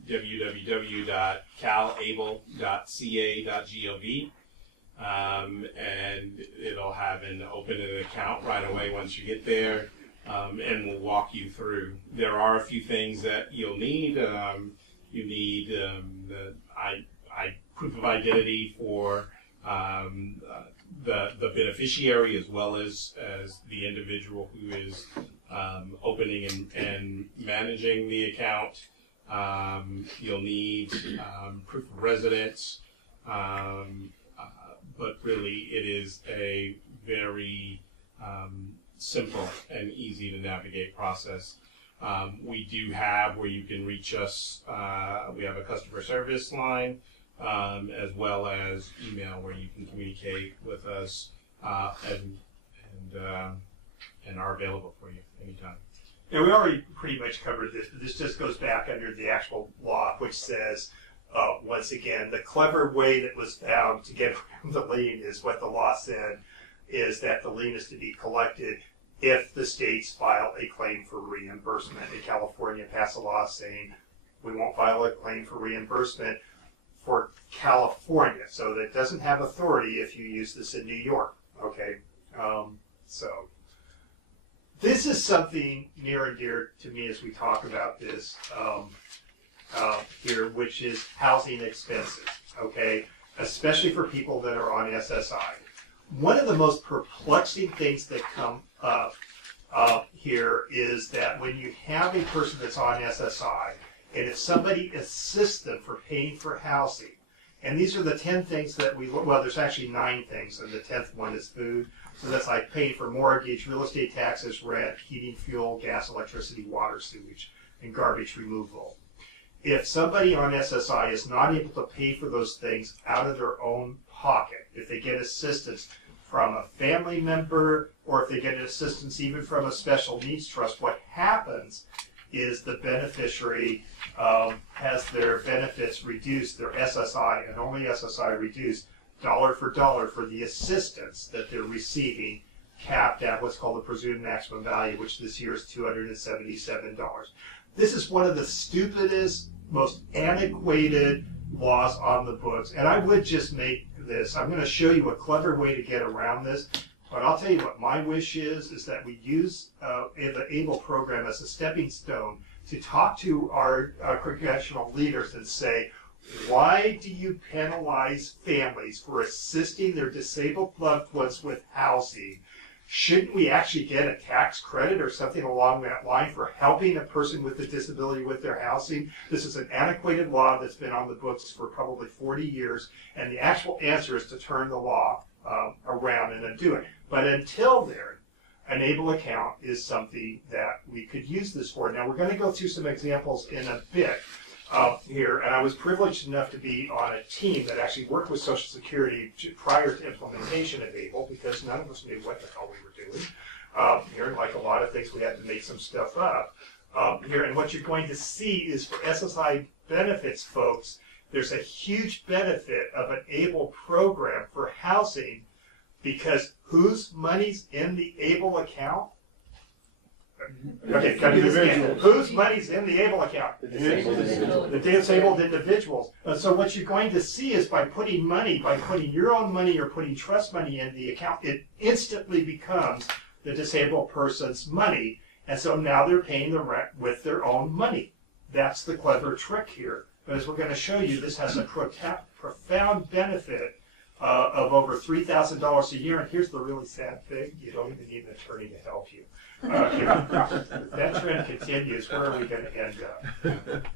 www.calable.ca.gov. And it'll have open an account right away once you get there, and we'll walk you through. There are a few things that you'll need. You need the proof of identity for the beneficiary as well as the individual who is opening and managing the account. You'll need proof of residence. But really, it is a very simple and easy to navigate process. We do have where you can reach us. We have a customer service line, as well as email where you can communicate with us and are available for you anytime. And we already pretty much covered this, but this just goes back under the actual law, which says, once again, the clever way that was found to get around the lien is what the law said, is that the lien is to be collected if the states file a claim for reimbursement. And California passed a law saying we won't file a claim for reimbursement for California. So that doesn't have authority if you use this in New York, okay? So this is something near and dear to me as we talk about this. Here, which is housing expenses, okay, especially for people that are on SSI. One of the most perplexing things that come up here is that when you have a person that's on SSI, and if somebody assists them for paying for housing, and these are the 10 things that well, there's actually 9 things, and the 10th one is food. So that's like paying for mortgage, real estate taxes, rent, heating, fuel, gas, electricity, water, sewage, and garbage removal. If somebody on SSI is not able to pay for those things out of their own pocket, if they get assistance from a family member, or if they get assistance even from a special needs trust, what happens is the beneficiary has their benefits reduced, their SSI, and only SSI reduced, dollar for the assistance that they're receiving, capped at what's called the presumed maximum value, which this year is $277. This is one of the stupidest, most antiquated laws on the books. And I would just make this, I'm going to show you a clever way to get around this. But I'll tell you what my wish is that we use the ABLE program as a stepping stone to talk to our congressional leaders and say, why do you penalize families for assisting their disabled loved ones with housing? Shouldn't we actually get a tax credit or something along that line for helping a person with a disability with their housing? This is an antiquated law that's been on the books for probably 40 years, and the actual answer is to turn the law around and undo it. But until then, an ABLE account is something that we could use this for. Now, we're going to go through some examples in a bit here, and I was privileged enough to be on a team that actually worked with Social Security prior to implementation of ABLE, because none of us knew what the hell we were doing. Here, like a lot of things, we had to make some stuff up here. And what you're going to see is for SSI benefits folks, there's a huge benefit of an ABLE program for housing, because whose money's in the ABLE account? Okay, got to do this again. Whose money's in the ABLE account? The disabled individuals. So what you're going to see is by putting your own money or putting trust money in the account, it instantly becomes the disabled person's money. And so now they're paying the rent with their own money. That's the clever trick here. But as we're going to show you, this has a profound benefit of over $3,000 a year. And here's the really sad thing. You don't even need an attorney to help you. If that trend continues, where are we going to end up?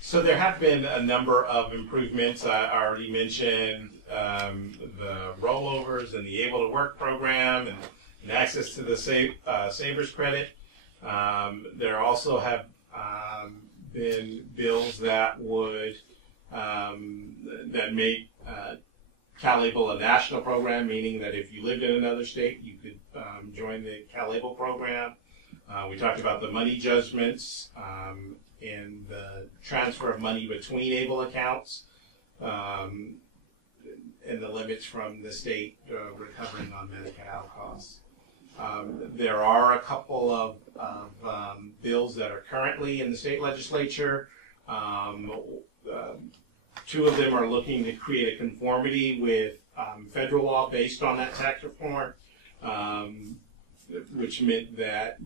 So there have been a number of improvements. I already mentioned the rollovers and the Able to Work program and access to the Savers credit. There also have been bills that would that made CalABLE a national program, meaning that if you lived in another state, you could join the CalABLE program. We talked about the money judgments and the transfer of money between ABLE accounts and the limits from the state recovering on Medi-Cal costs. There are a couple of bills that are currently in the state legislature. Two of them are looking to create a conformity with federal law based on that tax reform, which meant that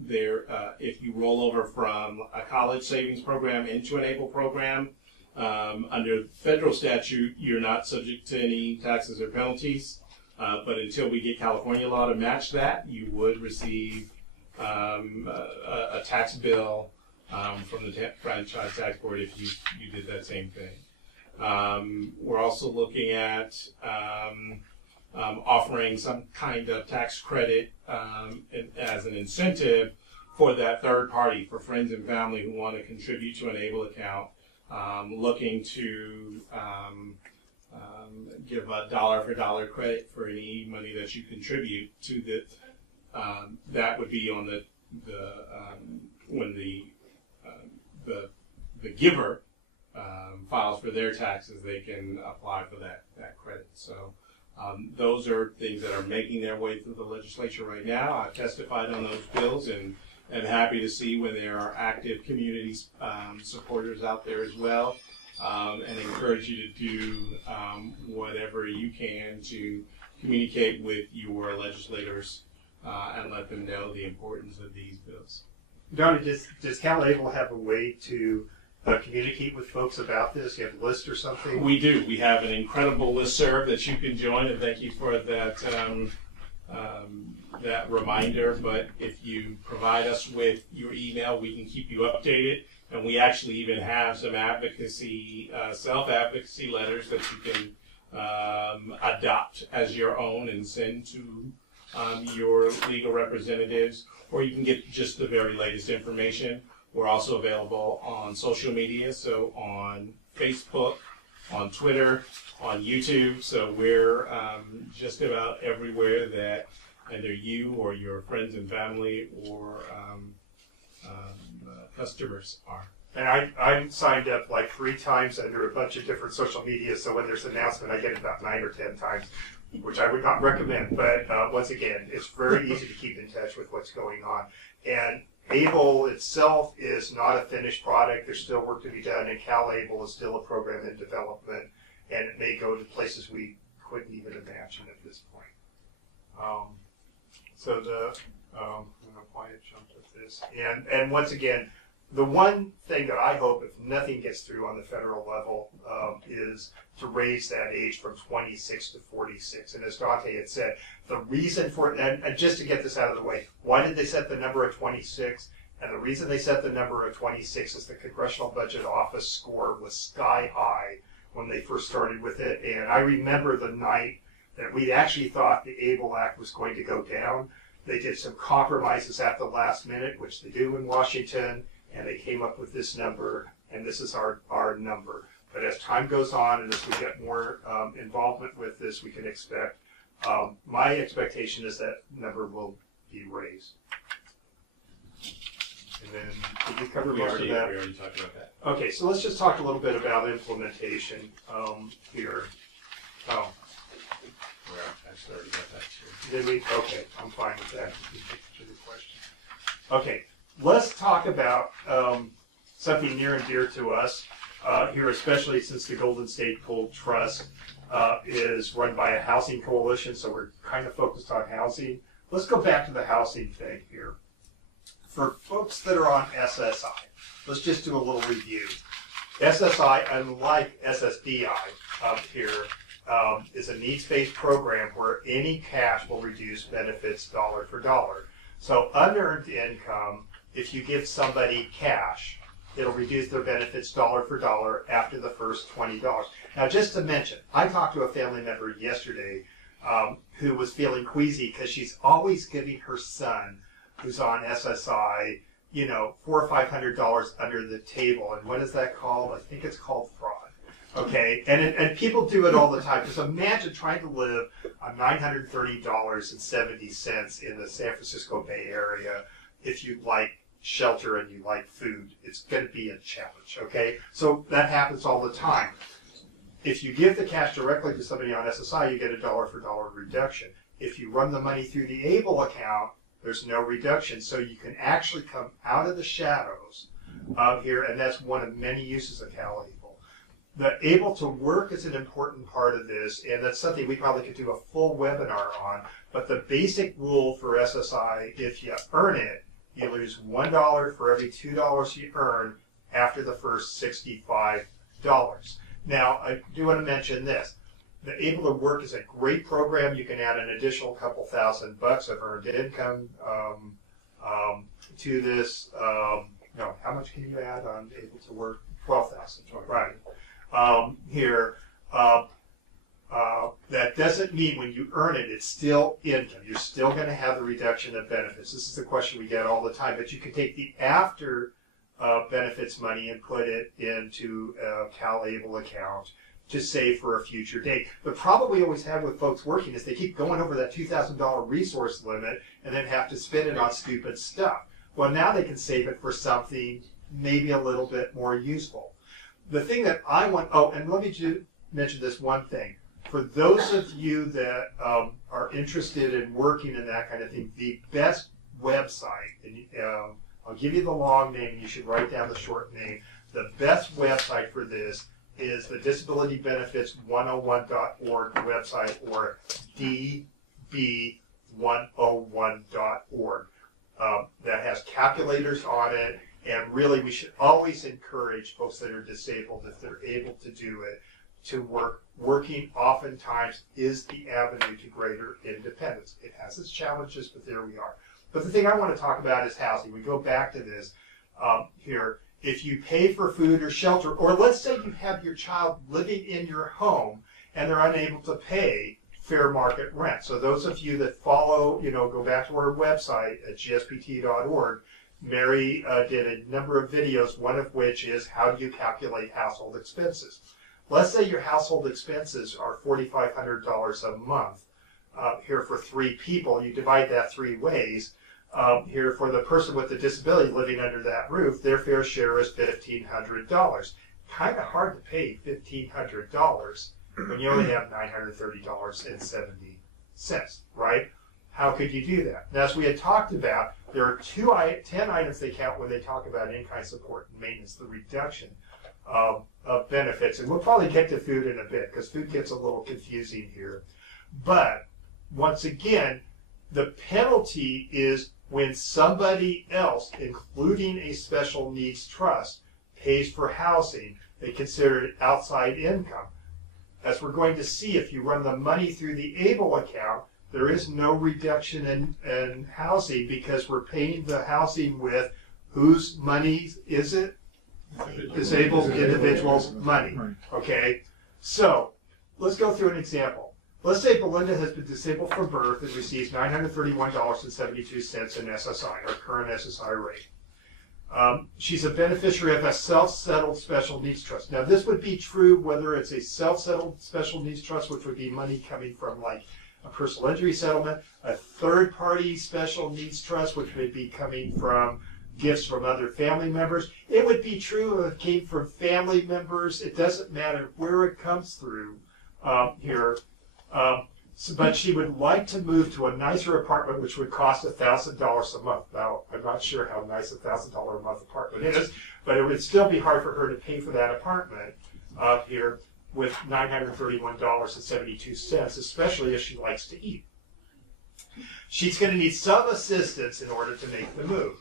if you roll over from a college savings program into an ABLE program, under federal statute, you're not subject to any taxes or penalties. But until we get California law to match that, you would receive a tax bill from the franchise tax board if you did that same thing. We're also looking at offering some kind of tax credit as an incentive for that third party, for friends and family who want to contribute to an ABLE account, looking to give a dollar for dollar credit for any money that you contribute to that would be on when the giver files for their taxes, they can apply for that credit. So those are things that are making their way through the legislature right now. I've testified on those bills and happy to see when there are active community supporters out there as well. And encourage you to do whatever you can to communicate with your legislators and let them know the importance of these bills. Dante, does CalABLE have a way to communicate with folks about this? You have a list or something? We do. We have an incredible listserv that you can join, and thank you for that that reminder. But if you provide us with your email, we can keep you updated. And we actually even have some advocacy, self-advocacy letters that you can adopt as your own and send to your legal representatives, or you can get just the very latest information. We're also available on social media, so on Facebook, on Twitter, on YouTube. So we're just about everywhere that either you or your friends and family or customers are. And I'm signed up like 3 times under a bunch of different social media, so when there's an announcement, I get it about 9 or 10 times, which I would not recommend. But once again, it's very easy to keep in touch with what's going on. And ABLE itself is not a finished product. There's still work to be done, and CalABLE is still a program in development, and it may go to places we couldn't even imagine at this point. So I don't know why I jumped at this. And once again, the one thing that I hope, if nothing gets through on the federal level, is to raise that age from 26 to 46. And as Dante had said, the reason for it, and just to get this out of the way, why did they set the number at 26? And the reason they set the number at 26 is the Congressional Budget Office score was sky high when they first started with it. And I remember the night that we actually thought the ABLE Act was going to go down. They did some compromises at the last minute, which they do in Washington, and they came up with this number, and this is our number. But as time goes on and as we get more involvement with this, we can expect, my expectation is that number will be raised. And then, did you cover We most already of that? talked about that. Okay, so let's just talk a little bit about implementation here. Oh, I already got that too. did we? Okay, I'm fine with that. To the question. Okay, let's talk about something near and dear to us here, especially since the Golden State Gold Trust is run by a housing coalition, so we're kind of focused on housing. Let's go back to the housing thing here. For folks that are on SSI, let's just do a little review. SSI, unlike SSDI up here, is a needs-based program where any cash will reduce benefits dollar for dollar. So unearned income, if you give somebody cash, it'll reduce their benefits dollar for dollar after the first $20. Now, just to mention, I talked to a family member yesterday who was feeling queasy because she's always giving her son, who's on SSI, you know, $400 or $500 under the table. And what is that called? I think it's called fraud. Okay, and people do it all the time. Just imagine trying to live on $930.70 in the San Francisco Bay Area if you like shelter and you like food. It's going to be a challenge, okay? So that happens all the time. If you give the cash directly to somebody on SSI, you get a dollar for dollar reduction. If you run the money through the ABLE account, there's no reduction. So you can actually come out of the shadows here, and that's one of many uses of CalABLE. The able to work is an important part of this, and that's something we probably could do a full webinar on. But the basic rule for SSI, if you earn it, you lose $1 for every $2 you earn after the first $65. Now, I do want to mention this. The Able to Work is a great program. You can add an additional couple $1,000 of earned income to this. No, how much can you add on Able to Work? 12,000, right. That doesn't mean when you earn it, it's still income. You're still going to have the reduction of benefits. This is the question we get all the time. But you can take the after benefits money and put it into a CalABLE account to save for a future date. The problem we always have with folks working is they keep going over that $2,000 resource limit and then have to spend it on stupid stuff. Well, now they can save it for something maybe a little bit more useful. The thing that I want, oh, and let me mention this one thing. For those of you that are interested in working in that kind of thing, the best website, and I'll give you the long name, you should write down the short name. The best website for this is the disabilitybenefits101.org website, or db101.org. That has calculators on it, and really we should always encourage folks that are disabled, if they're able to do it, to work. Working oftentimes is the avenue to greater independence. It has its challenges, but there we are. But the thing I want to talk about is housing. We go back to this here. If you pay for food or shelter, or let's say you have your child living in your home and they're unable to pay fair market rent. So those of you that follow, go back to our website at gspt.org. Mary did a number of videos, one of which is how do you calculate household expenses. Let's say your household expenses are $4,500 a month here for 3 people. You divide that 3 ways. Here for the person with the disability living under that roof, their fair share is $1,500. Kind of hard to pay $1,500 when you only have $930.70, right? How could you do that? Now, as we had talked about, there are 10 items they count when they talk about in-kind support and maintenance, the reduction of benefits. And we'll probably get to food in a bit because food gets a little confusing here. But once again, the penalty is when somebody else, including a special needs trust, pays for housing, they consider it outside income. As we're going to see, if you run the money through the ABLE account, there is no reduction in housing because we're paying the housing with whose money is it? Disabled individuals' money. Okay? So, let's go through an example. Let's say Belinda has been disabled from birth and receives $931.72 in SSI, our current SSI rate. She's a beneficiary of a self-settled special needs trust. Now, this would be true whether it's a self-settled special needs trust, which would be money coming from like a personal injury settlement, a third-party special needs trust, which would be coming from gifts from other family members. It would be true if it came from family members. It doesn't matter where it comes through here. But she would like to move to a nicer apartment, which would cost $1,000 a month. Now, I'm not sure how nice a $1,000 a month apartment is, but it would still be hard for her to pay for that apartment here with $931.72, especially if she likes to eat. She's going to need some assistance in order to make the move.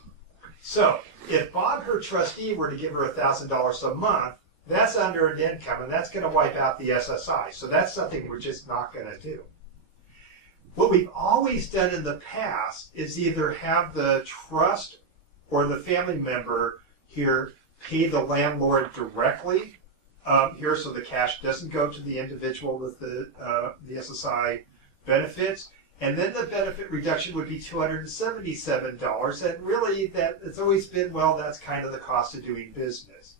So, if Bob, her trustee, were to give her $1,000 a month, that's unearned income, and that's going to wipe out the SSI. So that's something we're just not going to do. What we've always done in the past is either have the trust or the family member here pay the landlord directly here, so the cash doesn't go to the individual with the SSI benefits. And then the benefit reduction would be $277. And really, that it's always been, well, that's kind of the cost of doing business.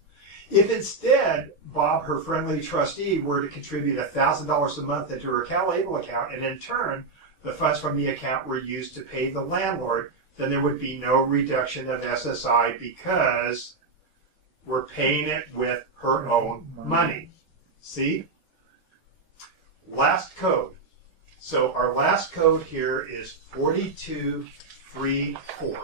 If instead, Bob, her friendly trustee, were to contribute $1,000 a month into her CalABLE account, and in turn, the funds from the account were used to pay the landlord, then there would be no reduction of SSI because we're paying it with her own money. See? Last code. So our last code here is 4234.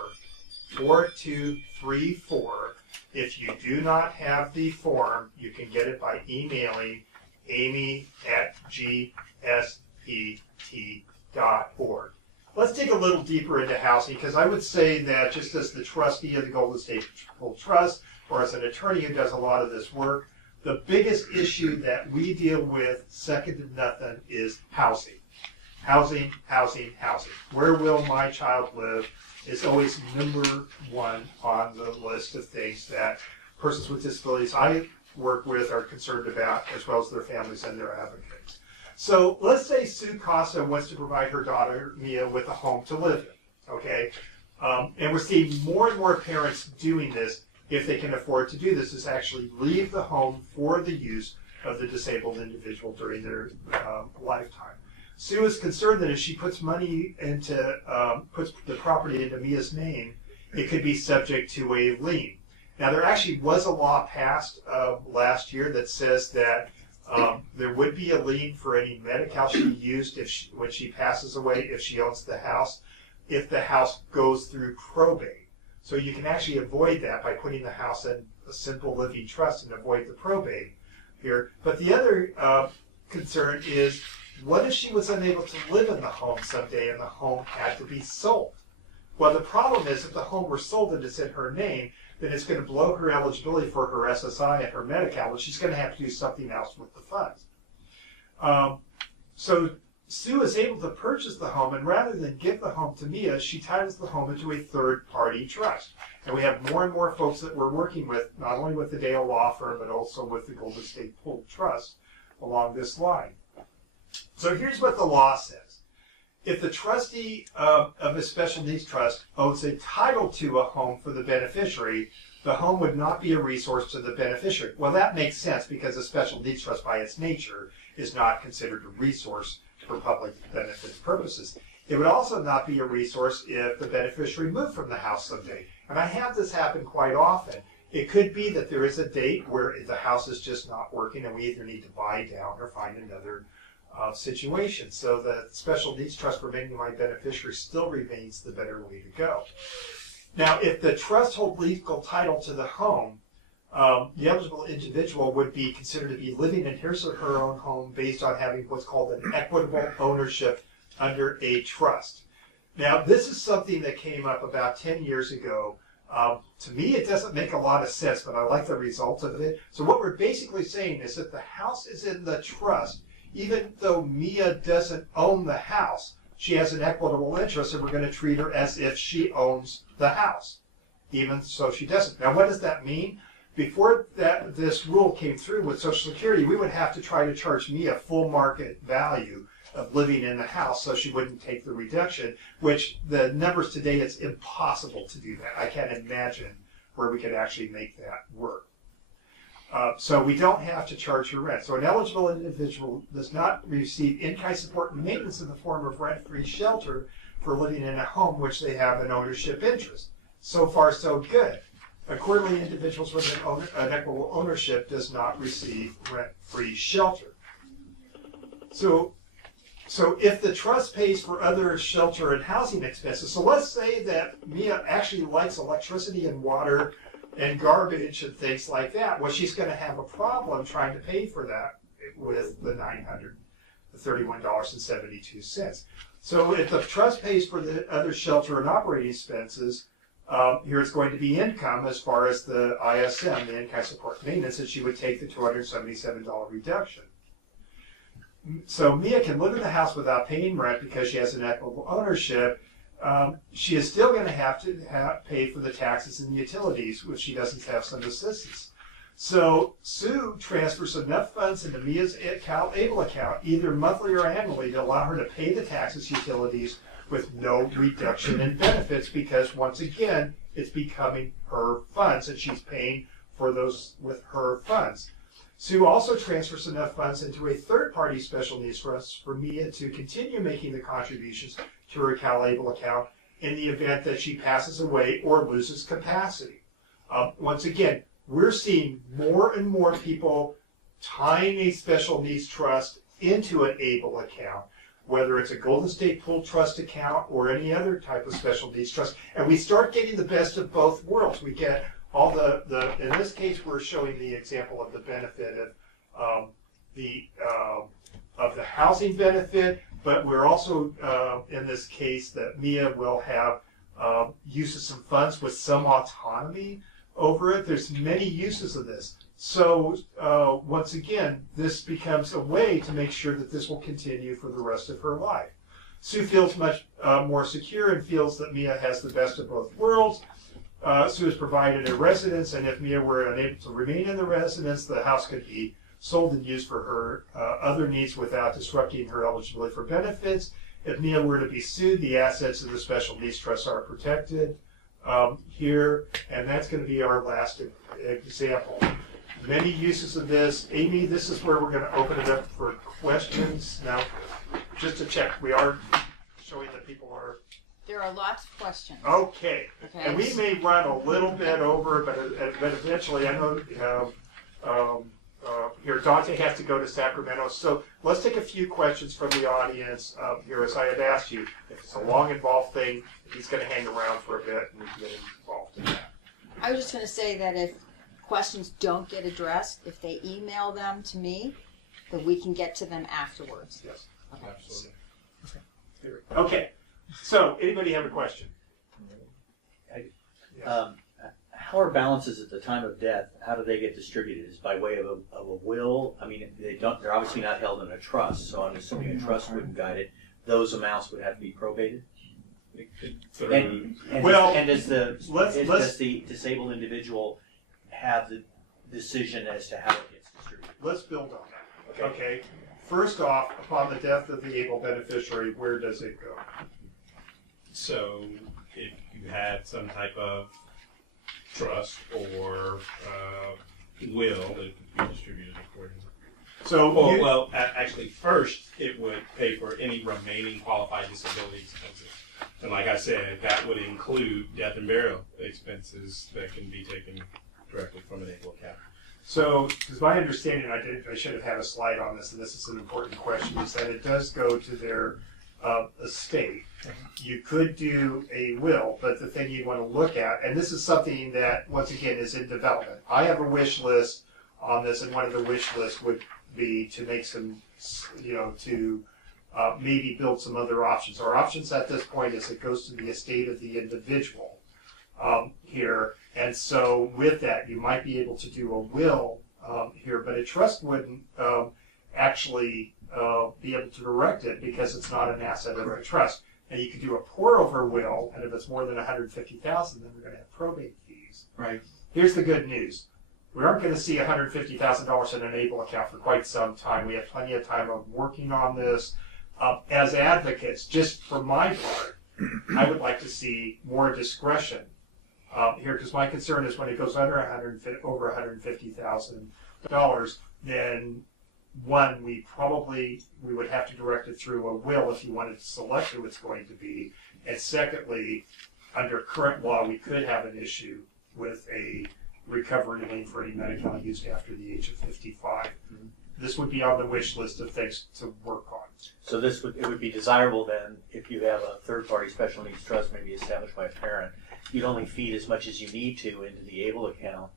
4234. If you do not have the form, you can get it by emailing amy@gspt.org. Let's dig a little deeper into housing, because I would say that just as the trustee of the Golden State Full Trust, or as an attorney who does a lot of this work, the biggest issue that we deal with, second to nothing, is housing. Housing, housing, housing. Where will my child live is always number one on the list of things that persons with disabilities I work with are concerned about, as well as their families and their advocates. So let's say Sue Costa wants to provide her daughter Mia with a home to live in, okay? And we're seeing more and more parents doing this, if they can afford to do this, is actually leave the home for the use of the disabled individual during their lifetime. Sue is concerned that if she puts money into, puts the property into Mia's name, it could be subject to a lien. Now, there actually was a law passed last year that says that there would be a lien for any Medi-Cal she used when she passes away, if she owns the house, if the house goes through probate. So you can actually avoid that by putting the house in a simple living trust and avoid the probate here. But the other concern is, what if she was unable to live in the home someday and the home had to be sold? Well, the problem is, if the home were sold and it's in her name, then it's going to blow her eligibility for her SSI and her Medi-Cal, and she's going to have to do something else with the funds. So Sue is able to purchase the home, and rather than give the home to Mia, she titles the home into a third-party trust. And we have more and more folks that we're working with, not only with the Dale Law Firm, but also with the Golden State Full Trust along this line. So here's what the law says. If the trustee of a special needs trust owns a title to a home for the beneficiary, the home would not be a resource to the beneficiary. Well, that makes sense, because a special needs trust by its nature is not considered a resource for public benefit purposes. It would also not be a resource if the beneficiary moved from the house someday. And I have this happen quite often. It could be that there is a date where the house is just not working and we either need to buy down or find another situation. So the special needs trust for making my beneficiary still remains the better way to go. Now, if the trust holds legal title to the home, the eligible individual would be considered to be living in his or her own home based on having what's called an equitable ownership under a trust. Now, this is something that came up about 10 years ago. To me, it doesn't make a lot of sense, but I like the result of it. So what we're basically saying is that the house is in the trust, even though Mia doesn't own the house, she has an equitable interest, and we're going to treat her as if she owns the house, even so she doesn't. Now, what does that mean? Before this rule came through with Social Security, we would have to try to charge Mia full market value of living in the house so she wouldn't take the reduction, which the numbers today, it's impossible to do that. I can't imagine where we could actually make that work. So we don't have to charge her rent. So an eligible individual does not receive in-kind support and maintenance in the form of rent-free shelter for living in a home which they have an ownership interest. So far, so good. Accordingly, individuals with an equitable ownership does not receive rent-free shelter. So if the trust pays for other shelter and housing expenses, so let's say that Mia actually likes electricity and water and garbage and things like that, well, she's going to have a problem trying to pay for that with the $931.72. So if the trust pays for the other shelter and operating expenses, here it's going to be income as far as the ISM, the in-kind support maintenance, and she would take the $277 reduction. So Mia can live in the house without paying rent because she has an equitable ownership. She is still going to have to pay for the taxes and utilities, which she doesn't have some assistance. So Sue transfers enough funds into Mia's CalABLE account, either monthly or annually, to allow her to pay the taxes, utilities, with no reduction in benefits, because once again, it's becoming her funds, and she's paying for those with her funds. Sue also transfers enough funds into a third-party special needs trust for Mia to continue making the contributions to her CalABLE account in the event that she passes away or loses capacity. Once again, we're seeing more and more people tying a special needs trust into an ABLE account, whether it's a Golden State Pool Trust account or any other type of special needs trust. And we start getting the best of both worlds. We get all in this case, we're showing the example of the benefit of the housing benefit, but we're also, in this case, that Mia will have use of some funds with some autonomy over it. There's many uses of this. So once again, this becomes a way to make sure that this will continue for the rest of her life. Sue feels much more secure and feels that Mia has the best of both worlds. Sue has provided a residence, and if Mia were unable to remain in the residence, the house could be sold and used for her other needs without disrupting her eligibility for benefits. If Mia were to be sued, the assets of the special needs trust are protected here, and that's going to be our last example. Many uses of this. Amy, this is where we're going to open it up for questions. Now, just to check, we are showing that people are... There are lots of questions. Okay. And we may run a little bit over, but eventually, I know here Dante has to go to Sacramento, so let's take a few questions from the audience here. As I had asked you, if it's a long, involved thing, he's going to hang around for a bit and we can get involved in that. I was just going to say that if questions don't get addressed, if they email them to me, then we can get to them afterwards. Yes. Okay. Absolutely. Okay. So, anybody have a question? How are balances at the time of death? How do they get distributed? Is by way of a will? I mean, they're obviously not held in a trust, so I'm assuming a trust wouldn't guide it. Those amounts would have to be probated. Does the disabled individual have the decision as to how it gets distributed? Let's build on that. Okay. First off, upon the death of the able beneficiary, where does it go? So if you had some type of trust or will, it could be distributed accordingly. So, actually, first it would pay for any remaining qualified disability expenses, and like I said, that would include death and burial expenses that can be taken directly from an ABLE account. So, because my understanding, I should have had a slide on this, and this is an important question, is that it does go to their estate. You could do a will, but the thing you want to look at, and this is something that, once again, is in development. I have a wish list on this, and one of the wish lists would be to make some, to maybe build some other options. Our options at this point is it goes to the estate of the individual here, and so with that, you might be able to do a will here, but a trust wouldn't actually be able to direct it because it's not an asset of a trust. And you could do a pour-over will, and if it's more than $150,000, then we're going to have probate fees. Right. Here's the good news. We aren't going to see $150,000 in an ABLE account for quite some time. We have plenty of time of working on this. As advocates, just for my part, I would like to see more discretion here, because my concern is when it goes over $150,000, then one, we would have to direct it through a will if you wanted to select who it's going to be, and secondly, under current law, we could have an issue with a recovery lien for any Medi-Cal used after the age of 55. Mhm. This would be on the wish list of things to work on. So it would be desirable then, if you have a third-party special needs trust, maybe established by a parent, you'd only feed as much as you need to into the ABLE account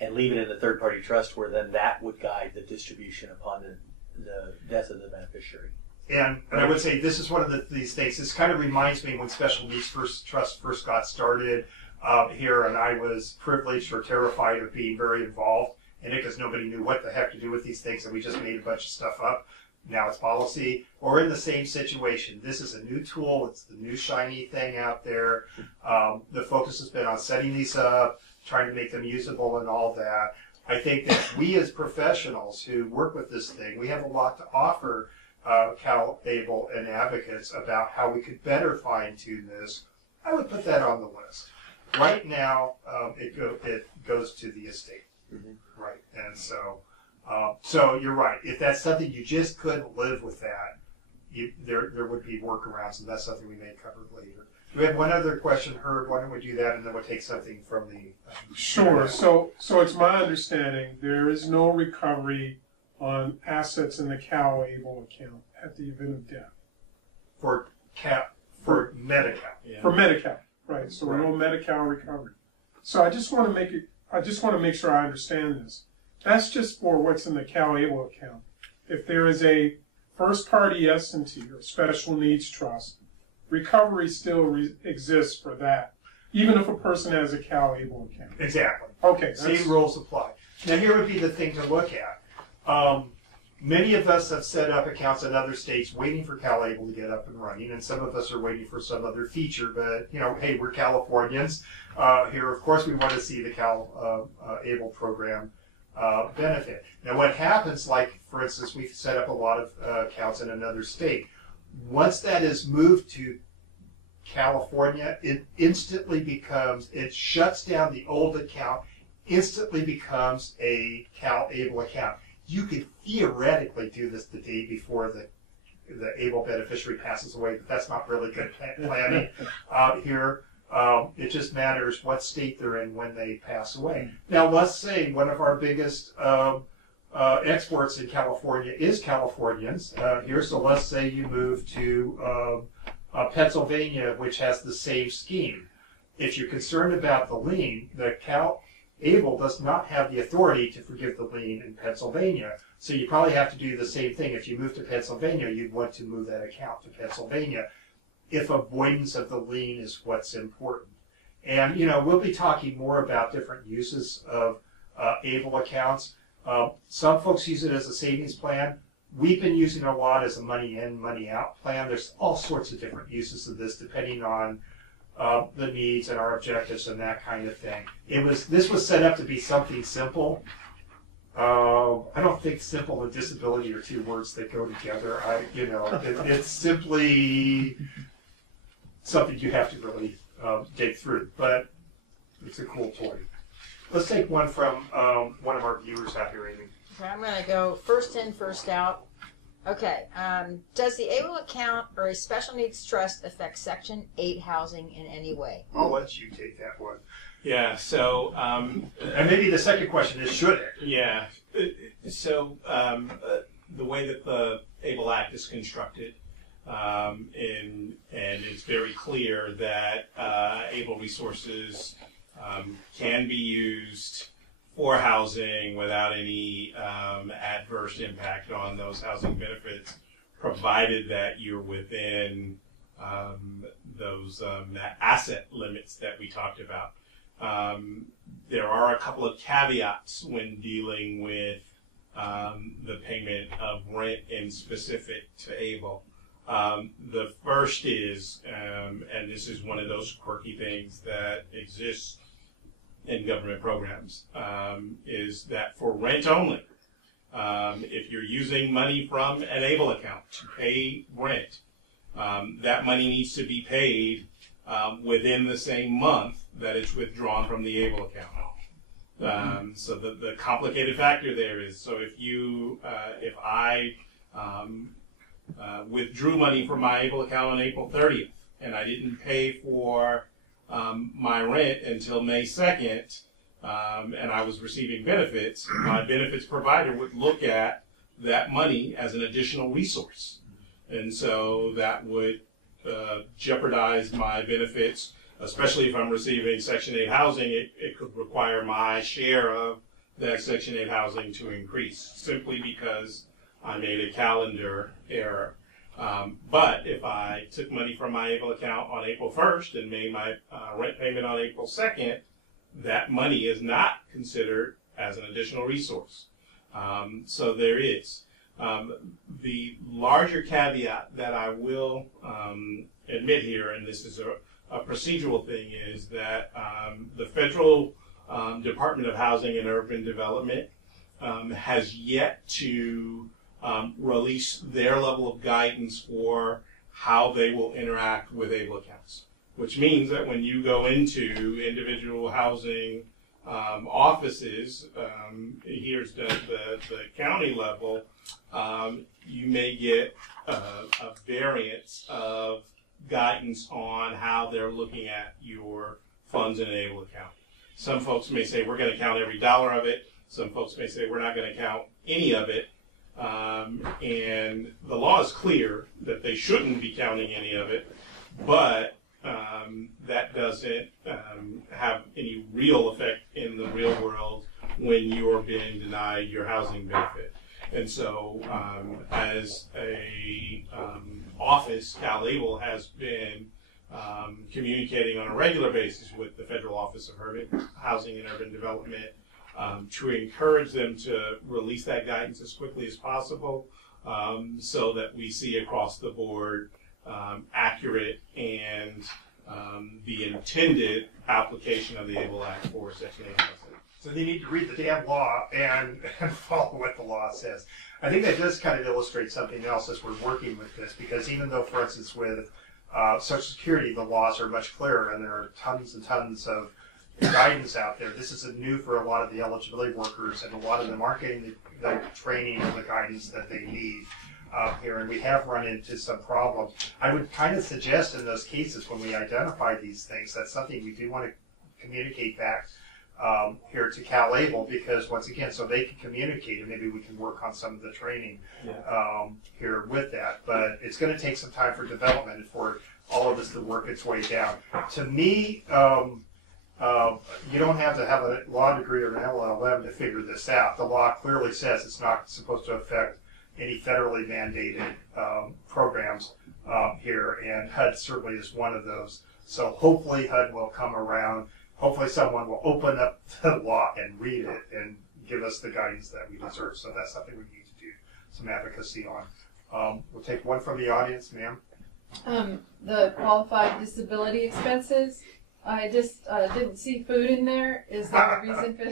and leave it in the third-party trust, where then that would guide the distribution upon the death of the beneficiary. And I would say this is one of these things. This kind of reminds me when Special Needs Trust first got started here, and I was privileged or terrified of being very involved in it because nobody knew what the heck to do with these things, and we just made a bunch of stuff up. Now it's policy. Or in the same situation. This is a new tool. It's the new shiny thing out there. The focus has been on setting these up, trying to make them usable and all that. I think that we as professionals who work with this thing, we have a lot to offer CalABLE and advocates about how we could better fine-tune this. I would put that on the list. Right now, it goes to the estate. Mm-hmm. Right, and so you're right. If that's something you just couldn't live with that, there would be workarounds, and that's something we may cover later. Do we have one other question, Herb? Why don't we do that, and then we'll take something from the... Sure. So it's my understanding there is no recovery on assets in the CalABLE account at the event of death. For Medi-Cal. Yeah. For Medi-Cal, right? So no Medi-Cal recovery. So I just want to make sure I understand this. That's just for what's in the CalABLE account. If there is a first-party S&T or special needs trust, recovery still exists for that, even if a person has a CalABLE account. Exactly. Okay. Same rules apply. Now here would be the thing to look at. Many of us have set up accounts in other states waiting for CalABLE to get up and running, and some of us are waiting for some other feature, but, hey, we're Californians. Here, of course, we want to see the CalABLE program benefit. Now, what happens, like, for instance, we've set up a lot of accounts in another state. Once that is moved to California, it shuts down the old account, instantly becomes a CalABLE account. You could theoretically do this the day before the ABLE beneficiary passes away, but that's not really good planning here. It just matters what state they're in when they pass away. Now, let's say one of our biggest exports in California is Californians here, so let's say you move to Pennsylvania, which has the same scheme. If you're concerned about the lien, the CalABLE does not have the authority to forgive the lien in Pennsylvania. So you probably have to do the same thing. If you move to Pennsylvania, you'd want to move that account to Pennsylvania if avoidance of the lien is what's important. And, we'll be talking more about different uses of ABLE accounts. Some folks use it as a savings plan. We've been using it a lot as a money in, money out plan. There's all sorts of different uses of this depending on the needs and our objectives and that kind of thing. This was set up to be something simple. I don't think simple and disability are two words that go together. It's simply something you have to really dig through, but it's a cool toy. Let's take one from one of our viewers out here, Amy. Okay, I'm going to go first in, first out. Okay, does the ABLE account or a special needs trust affect Section 8 housing in any way? I'll let you take that one. Yeah, so... and maybe the second question is, should it? Yeah, so the way that the ABLE Act is constructed, and it's very clear that ABLE resources can be used for housing without any adverse impact on those housing benefits, provided that you're within those asset limits that we talked about. There are a couple of caveats when dealing with the payment of rent in specific to ABLE. The first is, and this is one of those quirky things that exists in government programs, is that for rent only, if you're using money from an ABLE account to pay rent, that money needs to be paid within the same month that it's withdrawn from the ABLE account. So the complicated factor there is, so if I withdrew money from my ABLE account on April 30th and I didn't pay for my rent until May 2nd, and I was receiving benefits, my benefits provider would look at that money as an additional resource. And so that would jeopardize my benefits, especially if I'm receiving Section 8 housing. It could require my share of that Section 8 housing to increase simply because I made a calendar error. But if I took money from my ABLE account on April 1st and made my rent payment on April 2nd, that money is not considered as an additional resource. So there is. The larger caveat that I will admit here, and this is a procedural thing, is that the Federal Department of Housing and Urban Development has yet to release their level of guidance for how they will interact with ABLE accounts, which means that when you go into individual housing offices, here's the county level, you may get a variance of guidance on how they're looking at your funds in an ABLE account. Some folks may say we're going to count every dollar of it. Some folks may say we're not going to count any of it. And the law is clear that they shouldn't be counting any of it, but that doesn't have any real effect in the real world when you're being denied your housing benefit. And so as a office, CalABLE has been communicating on a regular basis with the Federal Office of Housing and Urban Development to encourage them to release that guidance as quickly as possible, so that we see across the board accurate and the intended application of the ABLE Act for Section 8 housing. So they need to read the damn law and follow what the law says. I think that does kind of illustrate something else as we're working with this, because even though, for instance, with Social Security, the laws are much clearer and there are tons and tons of guidance out there. This is new for a lot of the eligibility workers, and a lot of them aren't getting the training or the guidance that they need here, and we have run into some problems. I would kind of suggest in those cases when we identify these things, that's something we do want to communicate back here to CalABLE, because once again, so they can communicate, and maybe we can work on some of the training here with that. But it's going to take some time for development and for all of this to work its way down. To me, you don't have to have a law degree or an LLM to figure this out. The law clearly says it's not supposed to affect any federally mandated programs here, and HUD certainly is one of those. So hopefully HUD will come around. Hopefully someone will open up the law and read it and give us the guidance that we deserve. So that's something we need to do some advocacy on. We'll take one from the audience, ma'am. The qualified disability expenses, I just didn't see food in there. Is there a reason for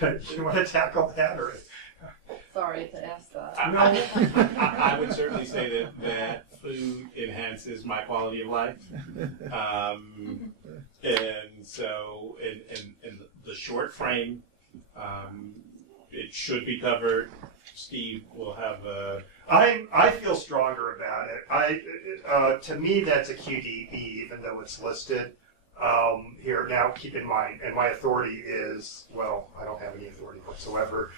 that? Do you want to tackle that, or? Sorry to ask that. I would certainly say that food enhances my quality of life. And so in the short frame, it should be covered. Steve will have a... I feel stronger about it. To me, that's a QDE, even though it's listed here. Now, keep in mind, and my authority is, well, I don't have any authority whatsoever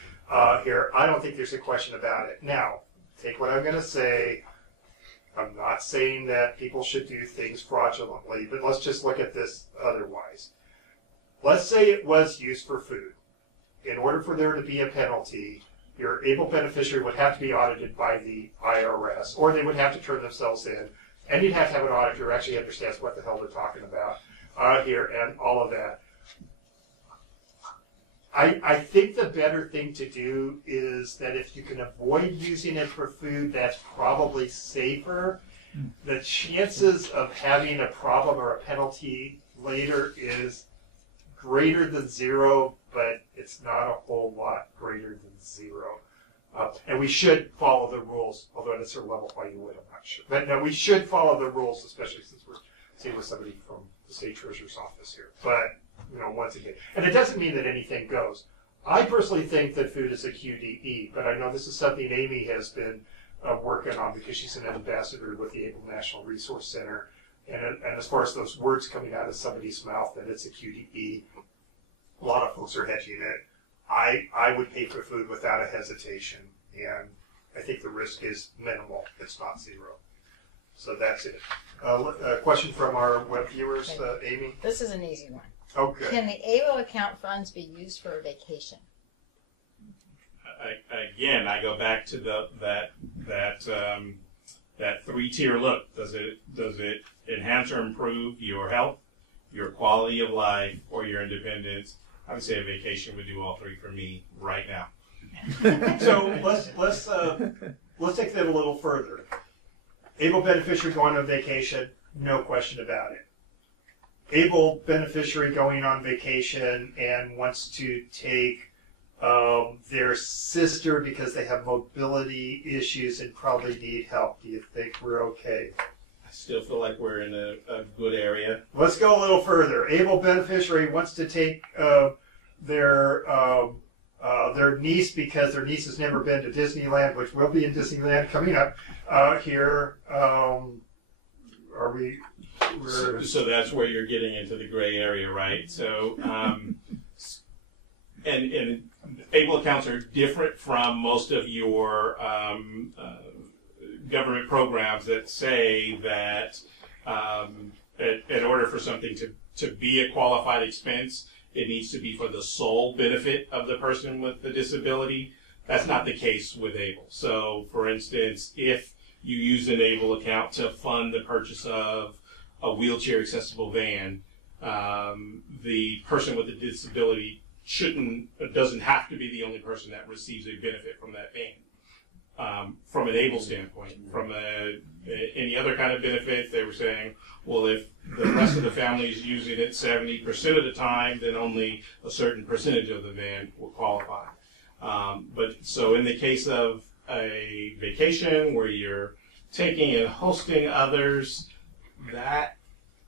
here. I don't think there's a question about it. Now, take what I'm going to say. I'm not saying that people should do things fraudulently, but let's just look at this otherwise. Let's say it was used for food. In order for there to be a penalty, your ABLE beneficiary would have to be audited by the IRS, or they would have to turn themselves in, and you'd have to have an auditor who actually understands what the hell they're talking about here and all of that. I think the better thing to do is that if you can avoid using it for food, that's probably safer. The chances of having a problem or a penalty later is greater than zero, but it's not a whole lot greater than zero. And we should follow the rules, although at a certain level why you would, I'm not sure. But no, we should follow the rules, especially since we're seeing with somebody from the state treasurer's office here. But, you know, once again, and it doesn't mean that anything goes. I personally think that food is a QDE, but I know this is something Amy has been working on because she's an ambassador with the ABLE National Resource Center. And as far as those words coming out of somebody's mouth that it's a QDE, a lot of folks are hedging it. I would pay for food without a hesitation, and I think the risk is minimal. It's not zero. So that's it. A question from our web viewers, Amy? This is an easy one. Okay. Can the ABLE account funds be used for a vacation? Again, I go back to that three-tier look. Does it enhance or improve your health, your quality of life, or your independence? I would say a vacation would do all three for me right now. So let's take that a little further. ABLE beneficiary going on vacation, no question about it. ABLE beneficiary going on vacation and wants to take their sister because they have mobility issues and probably need help. Do you think we're okay? I still feel like we're in a good area. Let's go a little further. ABLE beneficiary wants to take their niece because their niece has never been to Disneyland, which will be in Disneyland coming up here. Are we? So that's where you're getting into the gray area, right? So, and ABLE accounts are different from most of your government programs that say that in order for something to be a qualified expense, it needs to be for the sole benefit of the person with the disability. That's not the case with ABLE. So, for instance, if you use an ABLE account to fund the purchase of a wheelchair accessible van, the person with the disability doesn't have to be the only person that receives a benefit from that van. From an ABLE standpoint, from any other kind of benefit, they were saying, well, if the rest of the family is using it 70% of the time, then only a certain percentage of the van will qualify. But so in the case of a vacation where you're taking and hosting others, that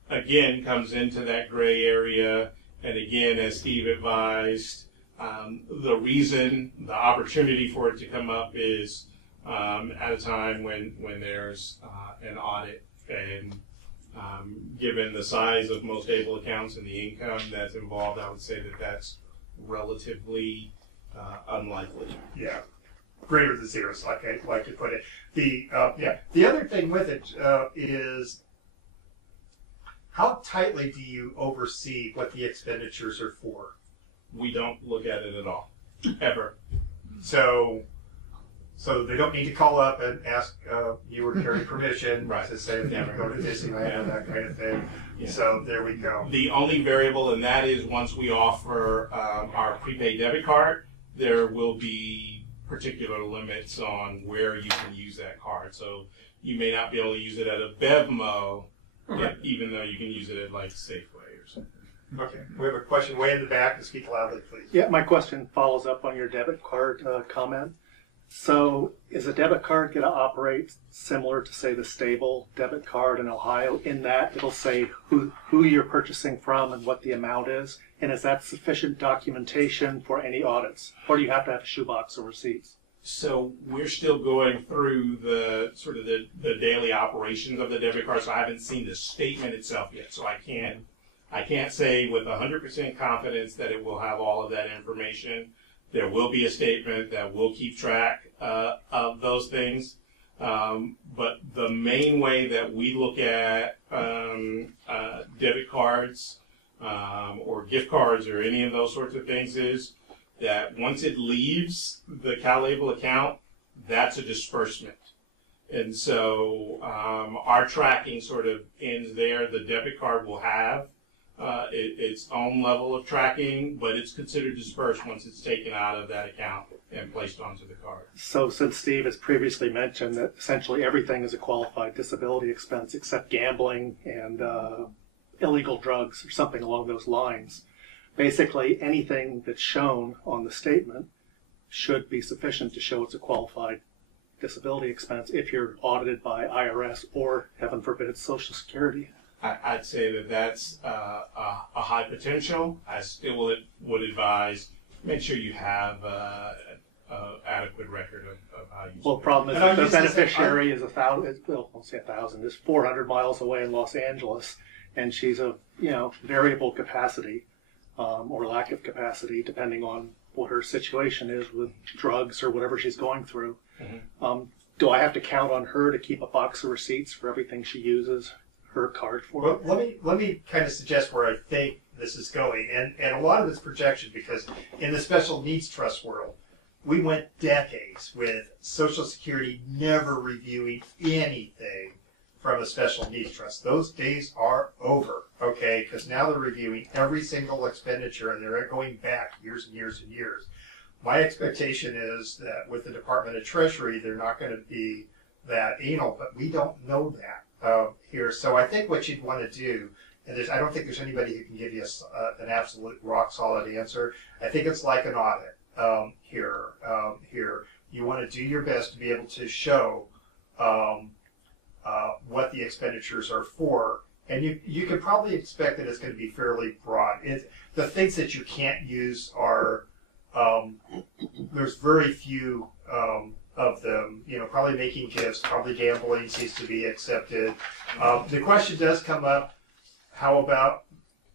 again comes into that gray area. And again, as Steve advised, the opportunity for it to come up is at a time when there's an audit, and given the size of most ABLE accounts and the income that's involved, I would say that that's relatively unlikely. Yeah, greater than zero, so like I like to put it. The other thing with it is how tightly do you oversee what the expenditures are for? We don't look at it at all, ever. So they don't need to call up and ask you or Carrie permission Right. to say if you go to Disneyland and that kind of thing. Yeah. So there we go. The only variable in that is once we offer our prepaid debit card, there will be particular limits on where you can use that card. So you may not be able to use it at a BevMo, even though you can use it at like Safeway or something. Okay, we have a question way in the back. To speak loudly, please. Yeah, my question follows up on your debit card comment. So is a debit card going to operate similar to, say, the Stable debit card in Ohio, in that it'll say who you're purchasing from and what the amount is? And is that sufficient documentation for any audits? Or do you have to have a shoebox of receipts? So we're still going through the sort of the daily operations of the debit card, so I haven't seen the statement itself yet. So I can't say with 100% confidence that it will have all of that information. There will be a statement that will keep track of those things. But the main way that we look at debit cards or gift cards or any of those sorts of things is that once it leaves the CalABLE account, that's a disbursement. And so our tracking sort of ends there. The debit card will have its own level of tracking, but it's considered dispersed once it's taken out of that account and placed onto the card. So since Steve has previously mentioned that essentially everything is a qualified disability expense except gambling and illegal drugs or something along those lines, basically anything that's shown on the statement should be sufficient to show it's a qualified disability expense if you're audited by IRS or, heaven forbid, Social Security. I'd say that that's a high potential. I still would advise make sure you have an adequate record of Well, the problem is And that the I'm used to say- beneficiary is 1,000, well, I'll say 1,000, is 400 miles away in Los Angeles, and she's of, variable capacity, or lack of capacity, depending on what her situation is with drugs or whatever she's going through. Mm-hmm. Do I have to count on her to keep a box of receipts for everything she uses her card for? Well, let me kind of suggest where I think this is going, and a lot of it's projection, because in the special needs trust world, we went decades with Social Security never reviewing anything from a special needs trust. Those days are over, okay? Because now they're reviewing every single expenditure, and they're going back years and years and years. My expectation is that with the Department of Treasury, they're not going to be that anal, but we don't know that here. So I think what you'd want to do, and I don't think there's anybody who can give you an absolute rock-solid answer. I think it's like an audit here. You want to do your best to be able to show what the expenditures are for. And you can probably expect that it's going to be fairly broad. The things that you can't use are, there's very few of them. Probably making gifts, probably gambling seems to be accepted. The question does come up, how about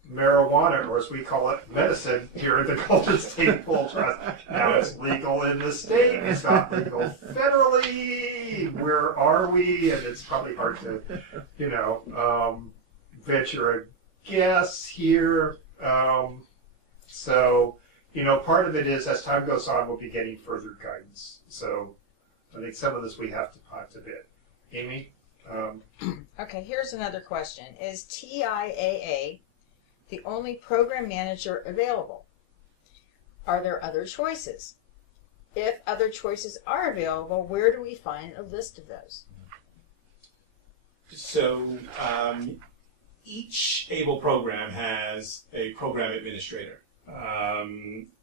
marijuana, or as we call it, medicine, here at the Golden State Pool Trust? Now it's legal in the state, it's not legal federally. Where are we? And it's probably hard to, venture a guess here. So, part of it is, as time goes on, we'll be getting further guidance. So I think some of this we have to punt a bit. Amy? Okay, here's another question. Is TIAA the only program manager available? Are there other choices? If other choices are available, where do we find a list of those? So each ABLE program has a program administrator.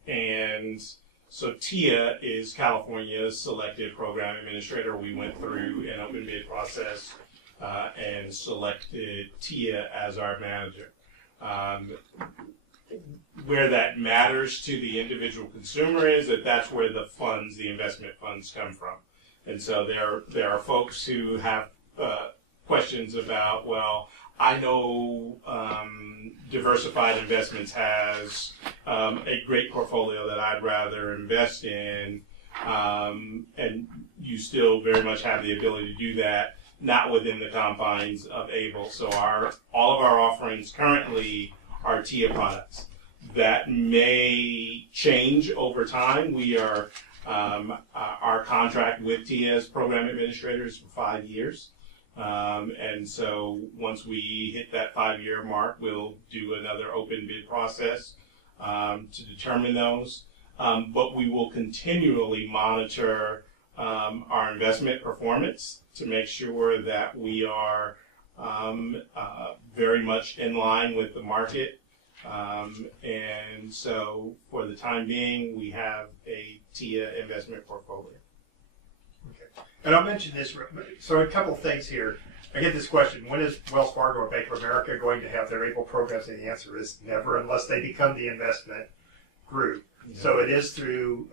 And so TIA is California's selected program administrator. We went through an open bid process and selected TIA as our manager. Where that matters to the individual consumer is that's where the funds, the investment funds, come from. And so there are folks who have questions about, well, I know Diversified Investments has a great portfolio that I'd rather invest in, and you still very much have the ability to do that, not within the confines of ABLE. So all of our offerings currently are TIA products. That may change over time. We are our contract with TIA as program administrators for 5 years. And so once we hit that 5-year mark, we'll do another open bid process to determine those. But we will continually monitor our investment performance to make sure that we are very much in line with the market. And so for the time being, we have a TIA investment portfolio. Okay. And I'll mention this. So a couple of things here. I get this question: when is Wells Fargo or Bank of America going to have their ABLE programs? And the answer is never, unless they become the investment group. Yeah. So it is through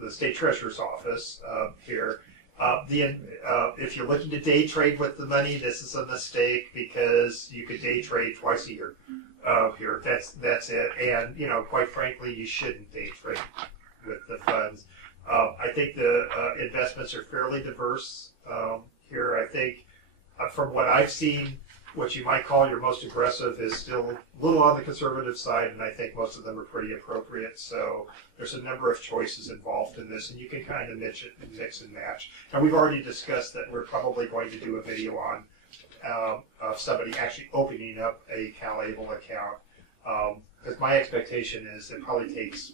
the State Treasurer's Office here. If you're looking to day trade with the money, this is a mistake, because you could day trade twice a year. Here, that's it. And quite frankly, you shouldn't day trade with the funds. I think the investments are fairly diverse here. I think from what I've seen, what you might call your most aggressive is still a little on the conservative side, and I think most of them are pretty appropriate. So there's a number of choices involved in this, and you can kind of mix and match. And we've already discussed that we're probably going to do a video on of somebody actually opening up a CalABLE account. Because my expectation is it probably takes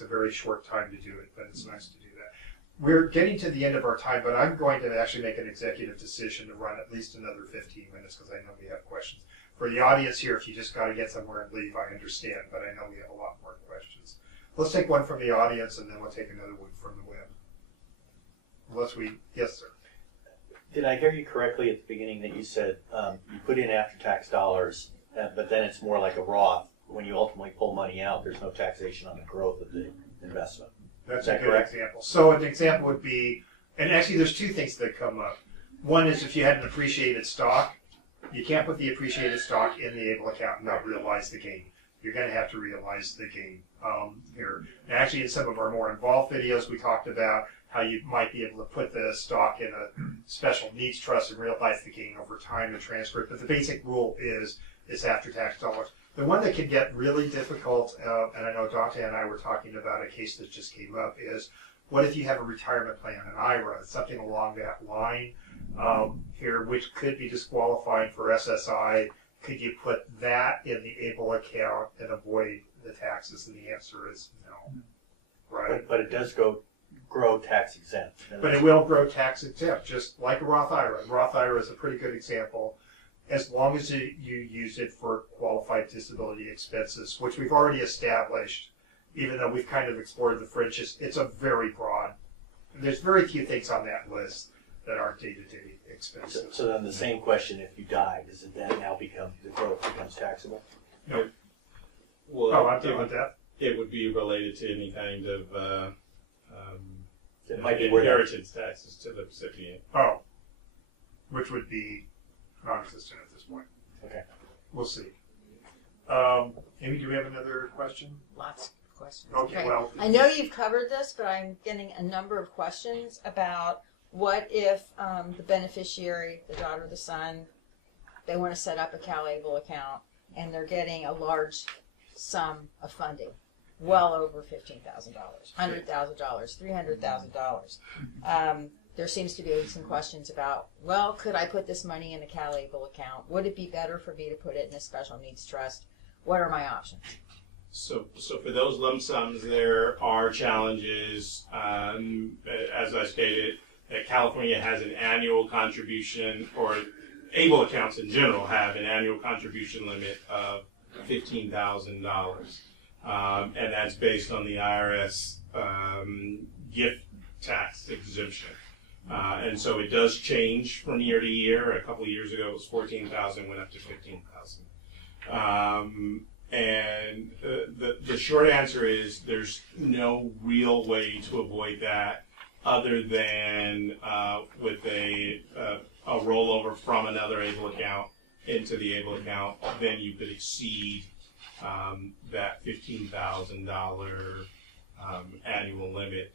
a very short time to do it, but it's nice to do that. We're getting to the end of our time, but I'm going to actually make an executive decision to run at least another 15 minutes, because I know we have questions. For the audience here, if you just got to get somewhere and leave, I understand, but I know we have a lot more questions. Let's take one from the audience, and then we'll take another one from the web. Yes, sir. Did I hear you correctly at the beginning that you said you put in after-tax dollars, but then it's more like a Roth? When you ultimately pull money out, there's no taxation on the growth of the investment? That's Is that a good correct? example. So an example would be, and actually there's two things that come up. One is if you had an appreciated stock, you can't put the appreciated stock in the ABLE account and not realize the gain. You're going to have to realize the gain here. And actually, in some of our more involved videos, we talked about how you might be able to put the stock in a special needs trust and realize the gain over time and transfer it. But the basic rule is after-tax dollars. The one that can get really difficult, and I know Dante and I were talking about a case that just came up, is what if you have a retirement plan, an IRA, something along that line here, which could be disqualified for SSI. Could you put that in the ABLE account and avoid the taxes? And the answer is no, right? But it does grow tax exempt. But it will grow tax exempt, just like a Roth IRA. Roth IRA is a pretty good example, as long as you use it for qualified disability expenses, which we've already established, even though we've kind of explored the fringes. It's a very broad, there's very few things on that list that aren't day-to-day expenses. So then the same question, if you die, does it then now become, the growth becomes taxable? No. Well, I'm done with that. it would be related to any kind of It might be worth it. inheritance taxes to the recipient. Oh, which would be non-existent at this point. Okay. We'll see. Amy, do we have another question? Lots of questions. Okay, well, I know you've covered this, but I'm getting a number of questions about what if the beneficiary, the daughter, the son, they want to set up a CalABLE account and they're getting a large sum of funding, well over $15,000, $100,000, $300,000. There seems to be some questions about, well, could I put this money in a CalABLE account? Would it be better for me to put it in a special needs trust? What are my options? So for those lump sums, there are challenges. As I stated, that California has an annual contribution, or ABLE accounts in general have an annual contribution limit of $15,000. And that's based on the IRS gift tax exemption. And so it does change from year to year. A couple of years ago, it was $14,000, went up to $15,000. And the short answer is there's no real way to avoid that other than with a rollover from another ABLE account into the ABLE account. Then you could exceed that $15,000 annual limit.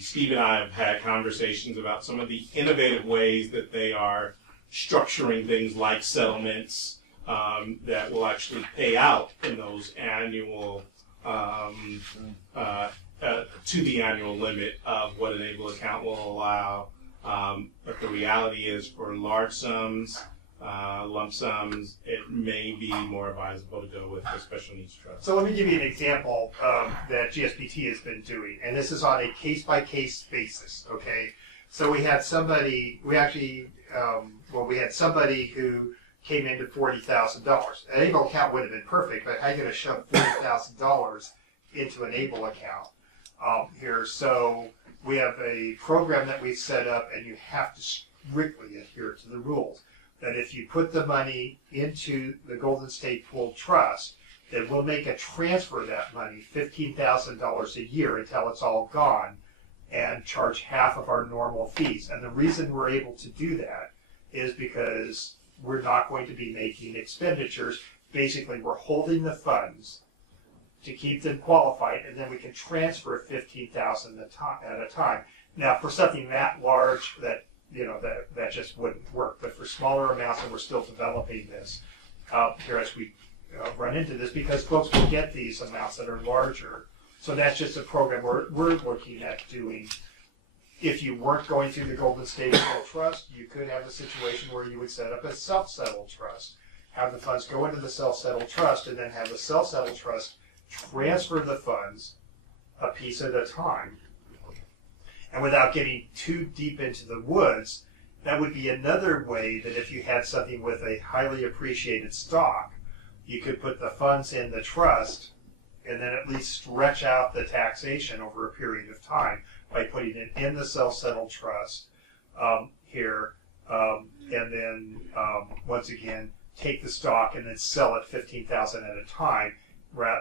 Steve and I have had conversations about some of the innovative ways that they are structuring things like settlements that will actually pay out in those annual to the annual limit of what an ABLE account will allow. But the reality is, for large sums, lump sums, it may be more advisable to go with a special needs trust. so let me give you an example that GSBT has been doing, and this is on a case-by-case basis, okay? So we had somebody, we had somebody who came into $40,000. An ABLE account would have been perfect, but how are you going to shove $40,000 into an ABLE account here? So we have a program that we've set up, and you have to strictly adhere to the rules. That if you put the money into the Golden State Pool Trust, then we'll make a transfer of that money, $15,000 a year until it's all gone, and charge half of our normal fees. And the reason we're able to do that is because we're not going to be making expenditures. Basically, we're holding the funds to keep them qualified, and then we can transfer $15,000 at a time. Now, for something that large, that that just wouldn't work. But for smaller amounts, and we're still developing this here as we run into this, because folks will get these amounts that are larger. So that's just a program we're looking at doing. If you weren't going through the Golden State Pool Trust, you could have a situation where you would set up a self-settled trust, have the funds go into the self-settled trust, and then have the self-settled trust transfer the funds a piece at a time. And without getting too deep into the woods, that would be another way that if you had something with a highly appreciated stock, you could put the funds in the trust and then at least stretch out the taxation over a period of time by putting it in the self-settled trust here, and then once again take the stock and then sell it $15,000 at a time,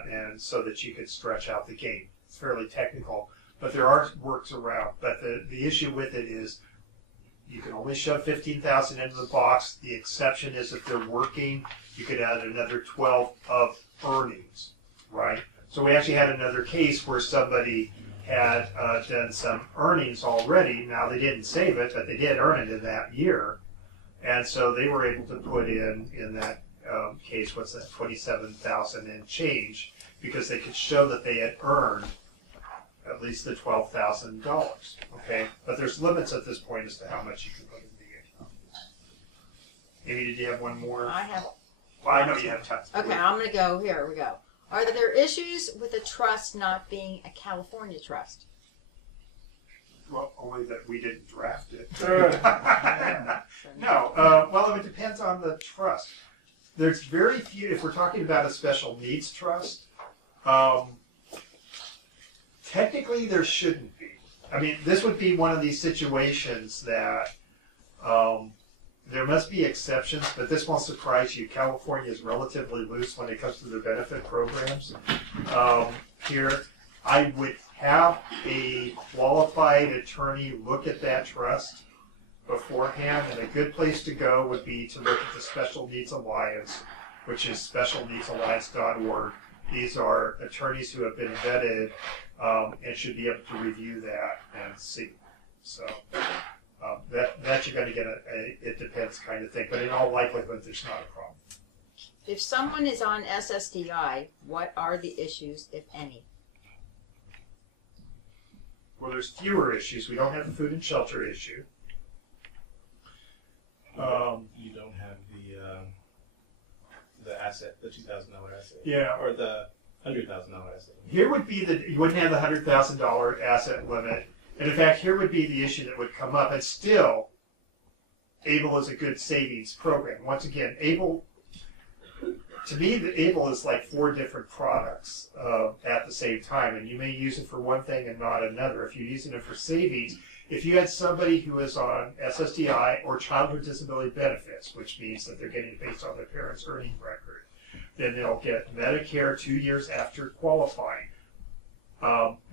and so that you could stretch out the gain. It's fairly technical, but there are works around. But the issue with it is you can only shove 15,000 into the box. The exception is if they're working, you could add another 12 of earnings, right? So we actually had another case where somebody had done some earnings already. Now they didn't save it, but they did earn it in that year. And so they were able to put in that case, what's that, 27,000 and change, because they could show that they had earned at least the $12,000. Okay, but there's limits at this point as to how much you can put in the account. Amy, did you have one more? I have. Well, I know you have tons. Okay, I'm going to go. Here we go. Are there issues with a trust not being a California trust? Well, only that we didn't draft it. No. Well, it depends on the trust. There's very few, if we're talking about a special needs trust, technically there shouldn't be. I mean, this would be one of these situations that there must be exceptions, but this won't surprise you. California is relatively loose when it comes to their benefit programs. Here, I would have a qualified attorney look at that trust beforehand, and a good place to go would be to look at the Special Needs Alliance, which is specialneedsalliance.org. These are attorneys who have been vetted and should be able to review that and see. So that you're going to get a it depends kind of thing, but in all likelihood, there's not a problem. If someone is on SSDI, what are the issues, if any? Well, there's fewer issues. We don't have the food and shelter issue. You don't have the asset, the $2,000 asset. Yeah. Or the $100,000 asset. Here would be you wouldn't have the $100,000 asset limit. And in fact, here would be the issue that would come up. And still, ABLE is a good savings program. Once again, ABLE, to me, ABLE is like 4 different products at the same time. And you may use it for one thing and not another. If you're using it for savings, if you had somebody who is on SSDI or childhood disability benefits, which means that they're getting it based on their parents' earning record, then they'll get Medicare 2 years after qualifying.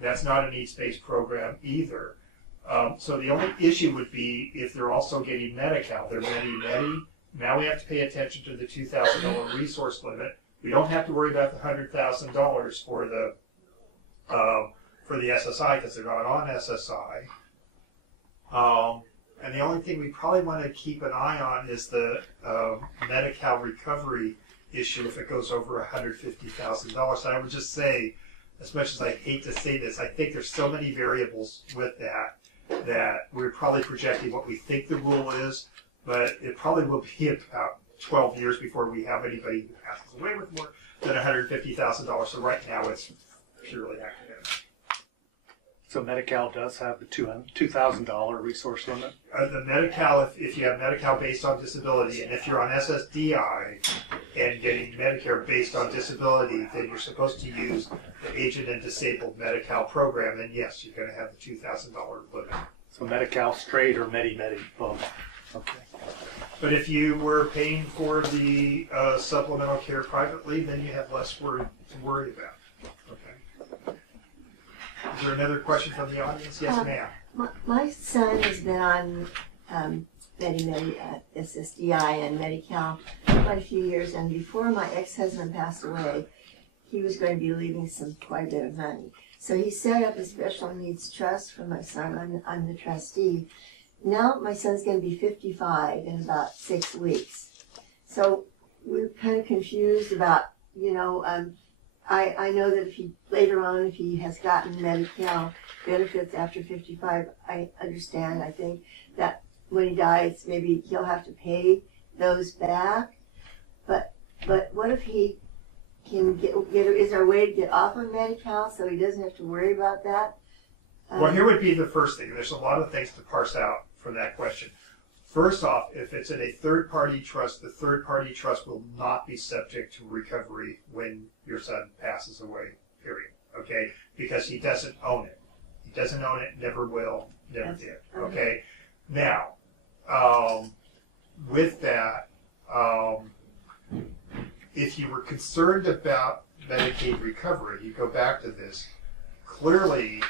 That's not a needs-based program either. So the only issue would be if they're also getting Medi-Cal. They're Medi-Medi. Now we have to pay attention to the $2,000 resource limit. We don't have to worry about the $100,000 for the SSI because they're not on SSI. And the only thing we probably want to keep an eye on is the Medi-Cal recovery issue if it goes over $150,000. And I would just say, as much as I hate to say this, I think there's so many variables with that we're probably projecting what we think the rule is, but it probably will be about 12 years before we have anybody who passes away with more than $150,000. So right now it's purely academic. So Medi-Cal does have the $2,000 resource limit? The Medi-Cal, if you have Medi-Cal based on disability, and if you're on SSDI and getting Medicare based on disability, then you're supposed to use the aged and disabled Medi-Cal program, and yes, you're going to have the $2,000 limit. So Medi-Cal straight or Medi-Medi both? Okay. But if you were paying for the supplemental care privately, then you have less to worry about. Okay. Is there another question from the audience? Yes, ma'am. My son has been on Medi-Medi, SSDI, and Medi-Cal for quite a few years, and before my ex-husband passed away, he was going to be leaving quite a bit of money. So he set up a special needs trust for my son. I'm the trustee. Now my son's going to be 55 in about 6 weeks. So we're kind of confused about, I know that later on, if he has gotten Medi-Cal benefits after 55, I understand. I think that when he dies, maybe he'll have to pay those back. But what if he can is there a way to get off of Medi-Cal so he doesn't have to worry about that? Well, here would be the first thing. There's a lot of things to parse out from that question. First off, if it's in a third-party trust, the third-party trust will not be subject to recovery when your son passes away, period, okay? Because he doesn't own it. He doesn't own it, never will, never did, okay? Now, with that, if you were concerned about Medicaid recovery, you go back to this, clearly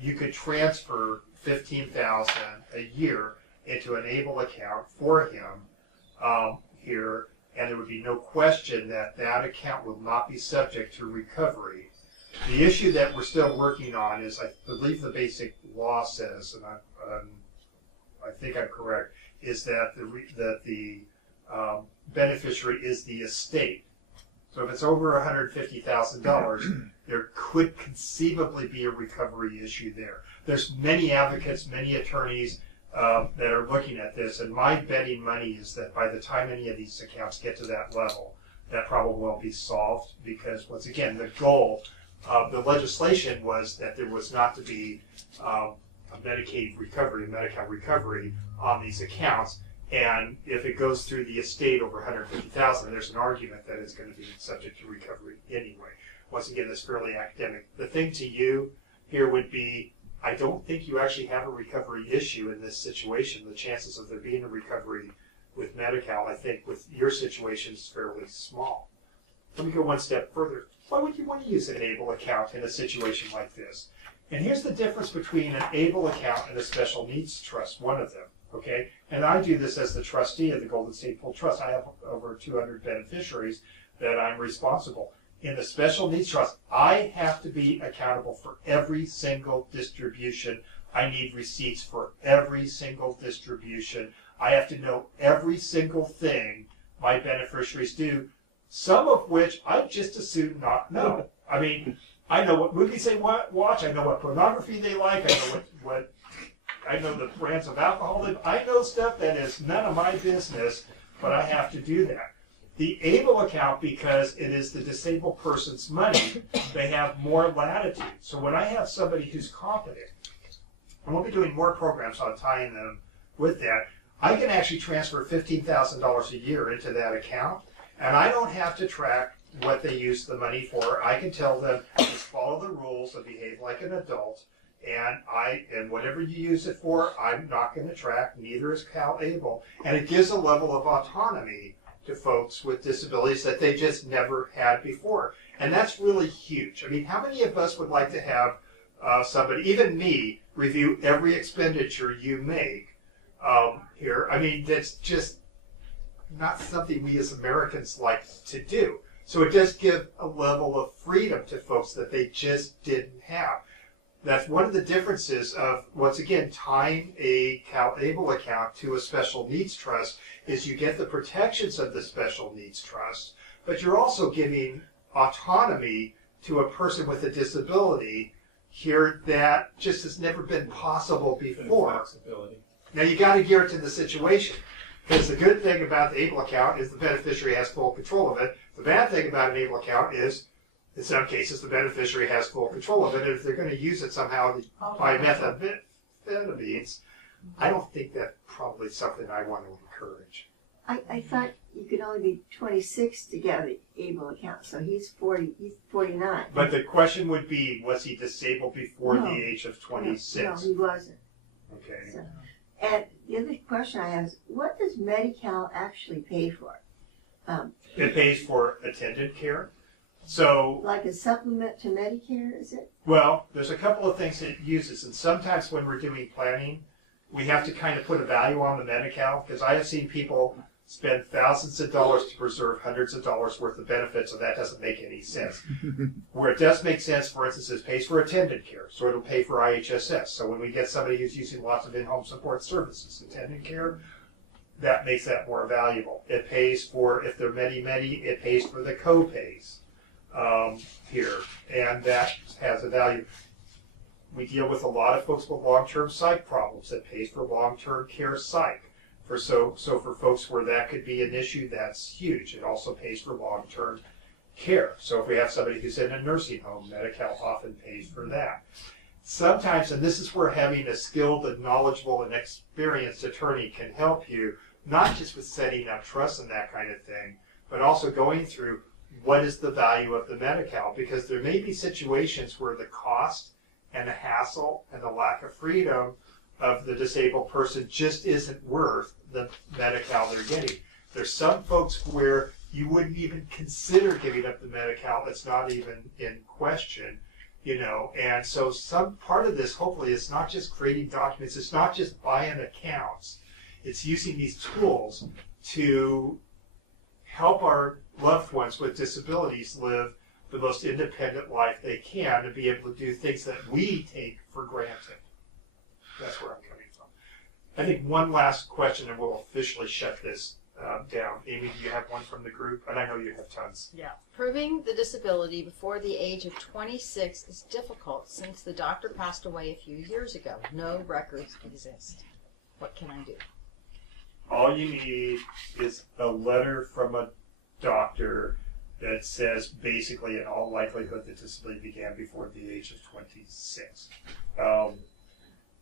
you could transfer $15,000 a year into an ABLE account for him here, and there would be no question that that account will not be subject to recovery. The issue that we're still working on is, I believe the basic law says, and I think I'm correct, is that the beneficiary is the estate. So if it's over $150,000, there could conceivably be a recovery issue there. There's many advocates, many attorneys that are looking at this, and my betting money is that by the time any of these accounts get to that level, that problem will be solved, because once again, the goal of the legislation was that there was not to be a Medicaid recovery, Medi-Cal recovery on these accounts. And if it goes through the estate over $150,000, there's an argument that it's going to be subject to recovery anyway. Once again, it's fairly academic. The thing to you here would be, I don't think you actually have a recovery issue in this situation. The chances of there being a recovery with Medi-Cal, I think, with your situation is fairly small. Let me go one step further. Why would you want to use an ABLE account in a situation like this? And here's the difference between an ABLE account and a special needs trust, one of them. Okay, and I do this as the trustee of the Golden State Pool Trust. I have over 200 beneficiaries that I'm responsible. In the special needs trust, I have to be accountable for every single distribution. I need receipts for every single distribution. I have to know every single thing my beneficiaries do, some of which I just assume not know. I mean, I know what movies they watch. I know what pornography they like. I know what I know the brands of alcohol. I know stuff that is none of my business, but I have to do that. The ABLE account, because it is the disabled person's money, they have more latitude. So when I have somebody who's competent, and we'll be doing more programs on tying them with that, I can actually transfer $15,000 a year into that account, and I don't have to track what they use the money for. I can tell them, just follow the rules and behave like an adult. And whatever you use it for, I'm not going to track, neither is CalABLE. And it gives a level of autonomy to folks with disabilities that they just never had before. And that's really huge. I mean, how many of us would like to have somebody, even me, review every expenditure you make here? I mean, that's just not something we as Americans like to do. So it does give a level of freedom to folks that they just didn't have. That's one of the differences of, once again, tying a CalABLE account to a special needs trust is you get the protections of the special needs trust, but you're also giving autonomy to a person with a disability here that just has never been possible before. Now you got to gear it to the situation, because the good thing about the ABLE account is the beneficiary has full control of it. The bad thing about an ABLE account is, in some cases, the beneficiary has full control of it, and if they're going to use it somehow by methamphetamines, I don't think that's probably something I want to encourage. I thought you could only be 26 to get an ABLE account, so he's 40. He's 49. But the question would be, was he disabled before the age of 26? No, he wasn't. Okay. So, and the other question I have is, what does Medi-Cal actually pay for? It pays for attendant care. So, like a supplement to Medicare, is it? Well, there's a couple of things it uses, and sometimes when we're doing planning, we have to kind of put a value on the Medi-Cal, because I have seen people spend thousands of dollars to preserve hundreds of dollars worth of benefits, and that doesn't make any sense. Where it does make sense, for instance, is pays for attendant care, so it'll pay for IHSS. So when we get somebody who's using lots of in-home support services, attendant care, that makes that more valuable. It pays for, if they're Medi-Medi, it pays for the co-pays here, and that has a value. We deal with a lot of folks with long-term psych problems. That pays for long-term care psych. So for folks where that could be an issue, that's huge. It also pays for long-term care. So if we have somebody who's in a nursing home, Medi-Cal often pays for that. Sometimes, and this is where having a skilled and knowledgeable and experienced attorney can help you, not just with setting up trusts and that kind of thing, but also going through what is the value of the Medi-Cal, because there may be situations where the cost and the hassle and the lack of freedom of the disabled person just isn't worth the Medi-Cal they're getting. There's some folks where you wouldn't even consider giving up the Medi-Cal. It's not even in question. you know. And so some part of this, hopefully, is not just creating documents, it's not just buying accounts, it's using these tools to help our loved ones with disabilities live the most independent life they can and be able to do things that we take for granted. That's where I'm coming from. I think one last question and we'll officially shut this down. Amy, do you have one from the group? And I know you have tons. Yeah. Proving the disability before the age of 26 is difficult since the doctor passed away a few years ago. No records exist. What can I do? All you need is a letter from a doctor that says basically in all likelihood the disability began before the age of 26.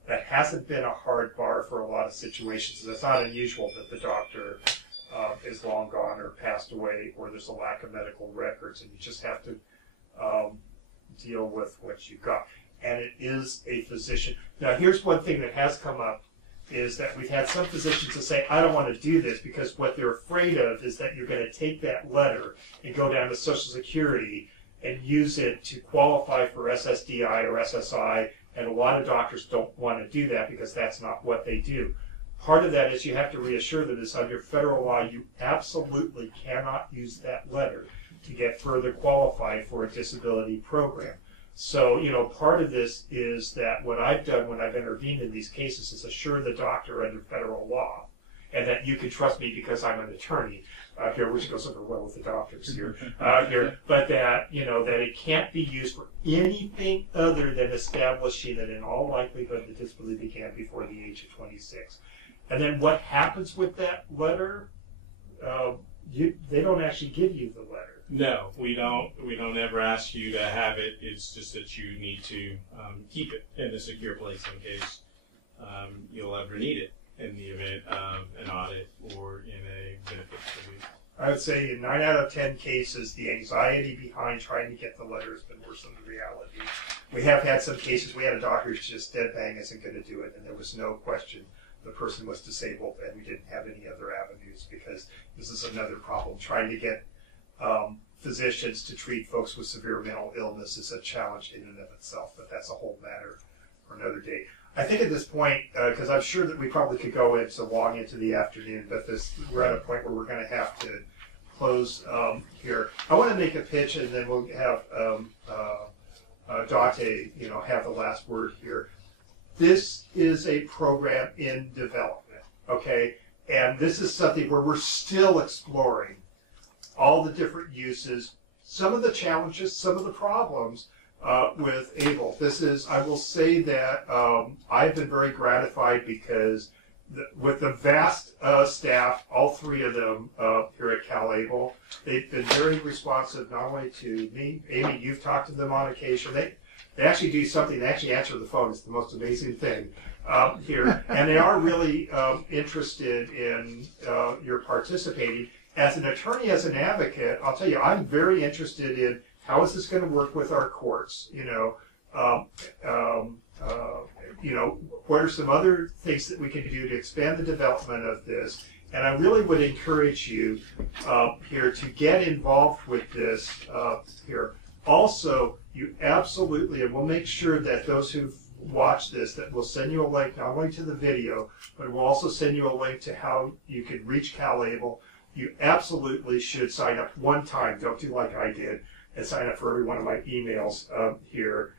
That hasn't been a hard bar for a lot of situations. It's not unusual that the doctor is long gone or passed away or there's a lack of medical records and you just have to deal with what you've got. And it is a physician. Now here's one thing that has come up is that we've had some physicians that say, I don't want to do this because what they're afraid of is that you're going to take that letter and go down to Social Security and use it to qualify for SSDI or SSI, and a lot of doctors don't want to do that because that's not what they do. Part of that is you have to reassure them is under federal law you absolutely cannot use that letter to get further qualified for a disability program. So, you know, part of this is that what I've done when I've intervened in these cases is assure the doctor under federal law, and that you can trust me because I'm an attorney here, which goes over well with the doctors here, but that, you know, that it can't be used for anything other than establishing that in all likelihood the disability began before the age of 26. And then what happens with that letter, they don't actually give you the letter. No, we don't. We don't ever ask you to have it. It's just that you need to keep it in a secure place in case you'll ever need it in the event of an audit or in a benefits review. I would say in 9 out of 10 cases, the anxiety behind trying to get the letter has been worse than the reality. We have had some cases, we had a doctor who's just dead bang isn't going to do it, and there was no question the person was disabled, and we didn't have any other avenues because this is another problem. Trying to get physicians to treat folks with severe mental illness is a challenge in and of itself, but that's a whole matter for another day. I think at this point, because I'm sure that we probably could go into long into the afternoon, but we're at a point where we're going to have to close here. I want to make a pitch, and then we'll have Dante, you know, have the last word here. This is a program in development, okay, and this is something where we're still exploring all the different uses, some of the challenges, some of the problems with ABLE. This is, I will say that I've been very gratified because with the vast staff, all three of them here at CalABLE, they've been very responsive not only to me, Amy, you've talked to them on occasion. They actually do something, they actually answer the phone. It's the most amazing thing here. And they are really interested in your participating. As an attorney, as an advocate, I'll tell you, I'm very interested in how is this going to work with our courts. You know, what are some other things that we can do to expand the development of this? And I really would encourage you here to get involved with this here. Also, you absolutely, and we'll make sure that those who've watched this, that we'll send you a link not only to the video, but we'll also send you a link to how you can reach CalABLE. You absolutely should sign up one time. Don't do like I did and sign up for every one of my emails here.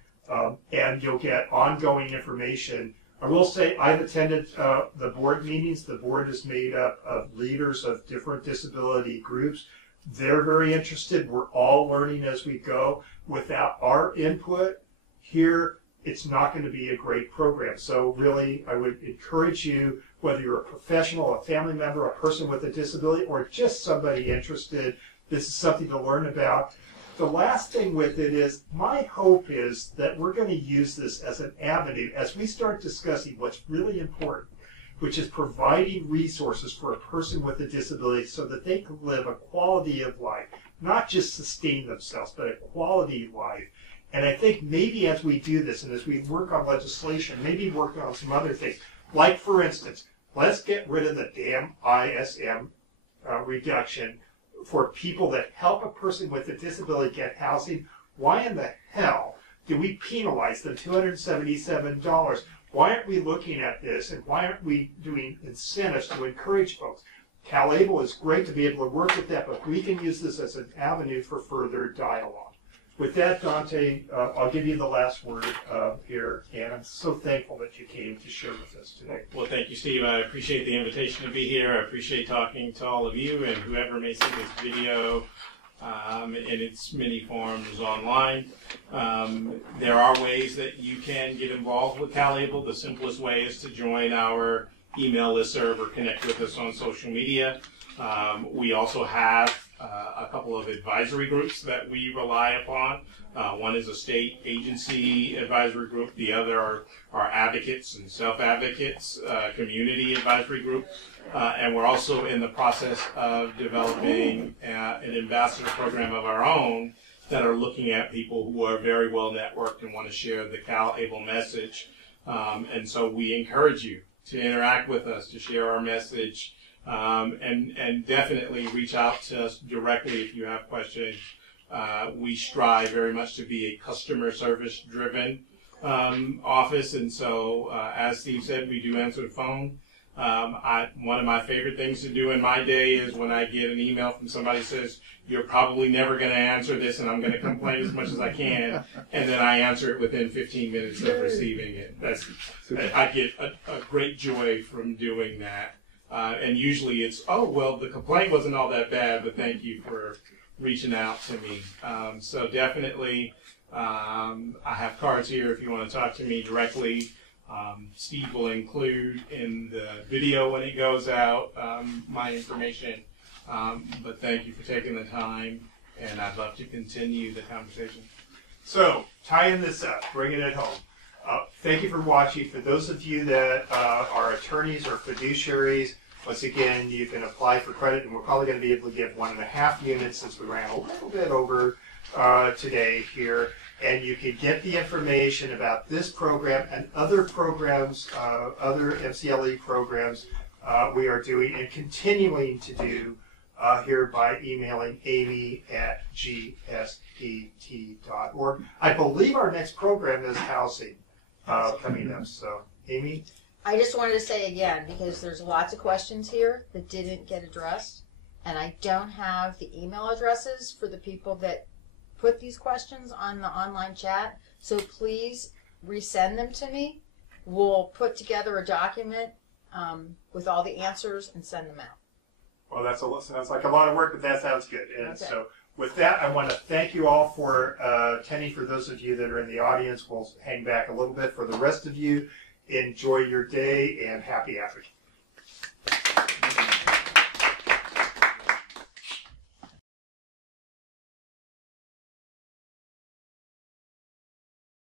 And you'll get ongoing information. I will say I've attended the board meetings. The board is made up of leaders of different disability groups. They're very interested. We're all learning as we go. Without our input here, it's not going to be a great program. So really, I would encourage you, whether you're a professional, a family member, a person with a disability, or just somebody interested, this is something to learn about. The last thing with it is, my hope is that we're going to use this as an avenue as we start discussing what's really important, which is providing resources for a person with a disability so that they can live a quality of life, not just sustain themselves, but a quality of life. And I think maybe as we do this and as we work on legislation, maybe work on some other things, like for instance, let's get rid of the damn ISM reduction for people that help a person with a disability get housing. Why in the hell do we penalize them $277? Why aren't we looking at this, and why aren't we doing incentives to encourage folks? CalABLE is great to be able to work with that, but we can use this as an avenue for further dialogue. With that, Dante, I'll give you the last word here, and I'm so thankful that you came to share with us today. Well, thank you, Steve. I appreciate the invitation to be here. I appreciate talking to all of you and whoever may see this video in its many forms online. There are ways that you can get involved with CalABLE. The simplest way is to join our email listserv or connect with us on social media. We also have a couple of advisory groups that we rely upon. One is a state agency advisory group. The other are advocates and self-advocates, community advisory group. And we're also in the process of developing an ambassador program of our own that are looking at people who are very well networked and want to share the CalABLE message. And so we encourage you to interact with us, to share our message, and definitely reach out to us directly if you have questions. We strive very much to be a customer service driven office, and so as Steve said, we do answer the phone. One of my favorite things to do in my day is when I get an email from somebody who says, you're probably never going to answer this and I'm going to complain as much as I can, and then I answer it within 15 minutes of receiving it. I get a great joy from doing that. And usually it's, oh, well, the complaint wasn't all that bad, but thank you for reaching out to me. So definitely, I have cards here if you want to talk to me directly. Steve will include in the video when it goes out my information. But thank you for taking the time, and I'd love to continue the conversation. So, tying this up, bringing it home. Thank you for watching. For those of you that are attorneys or fiduciaries, once again, you can apply for credit, and we're probably going to be able to give 1.5 units since we ran a little bit over today here. And you can get the information about this program and other programs, other MCLE programs we are doing and continuing to do here by emailing amy@gspt.org. I believe our next program is housing coming up. So, Amy? I just wanted to say again, because there's lots of questions here that didn't get addressed, and I don't have the email addresses for the people that put these questions on the online chat, so please resend them to me. We'll put together a document with all the answers and send them out. Well, sounds like a lot of work, but that sounds good. And okay. So with that, I want to thank you all for attending. For those of you that are in the audience, we'll hang back a little bit. For the rest of you, enjoy your day and happy advocating.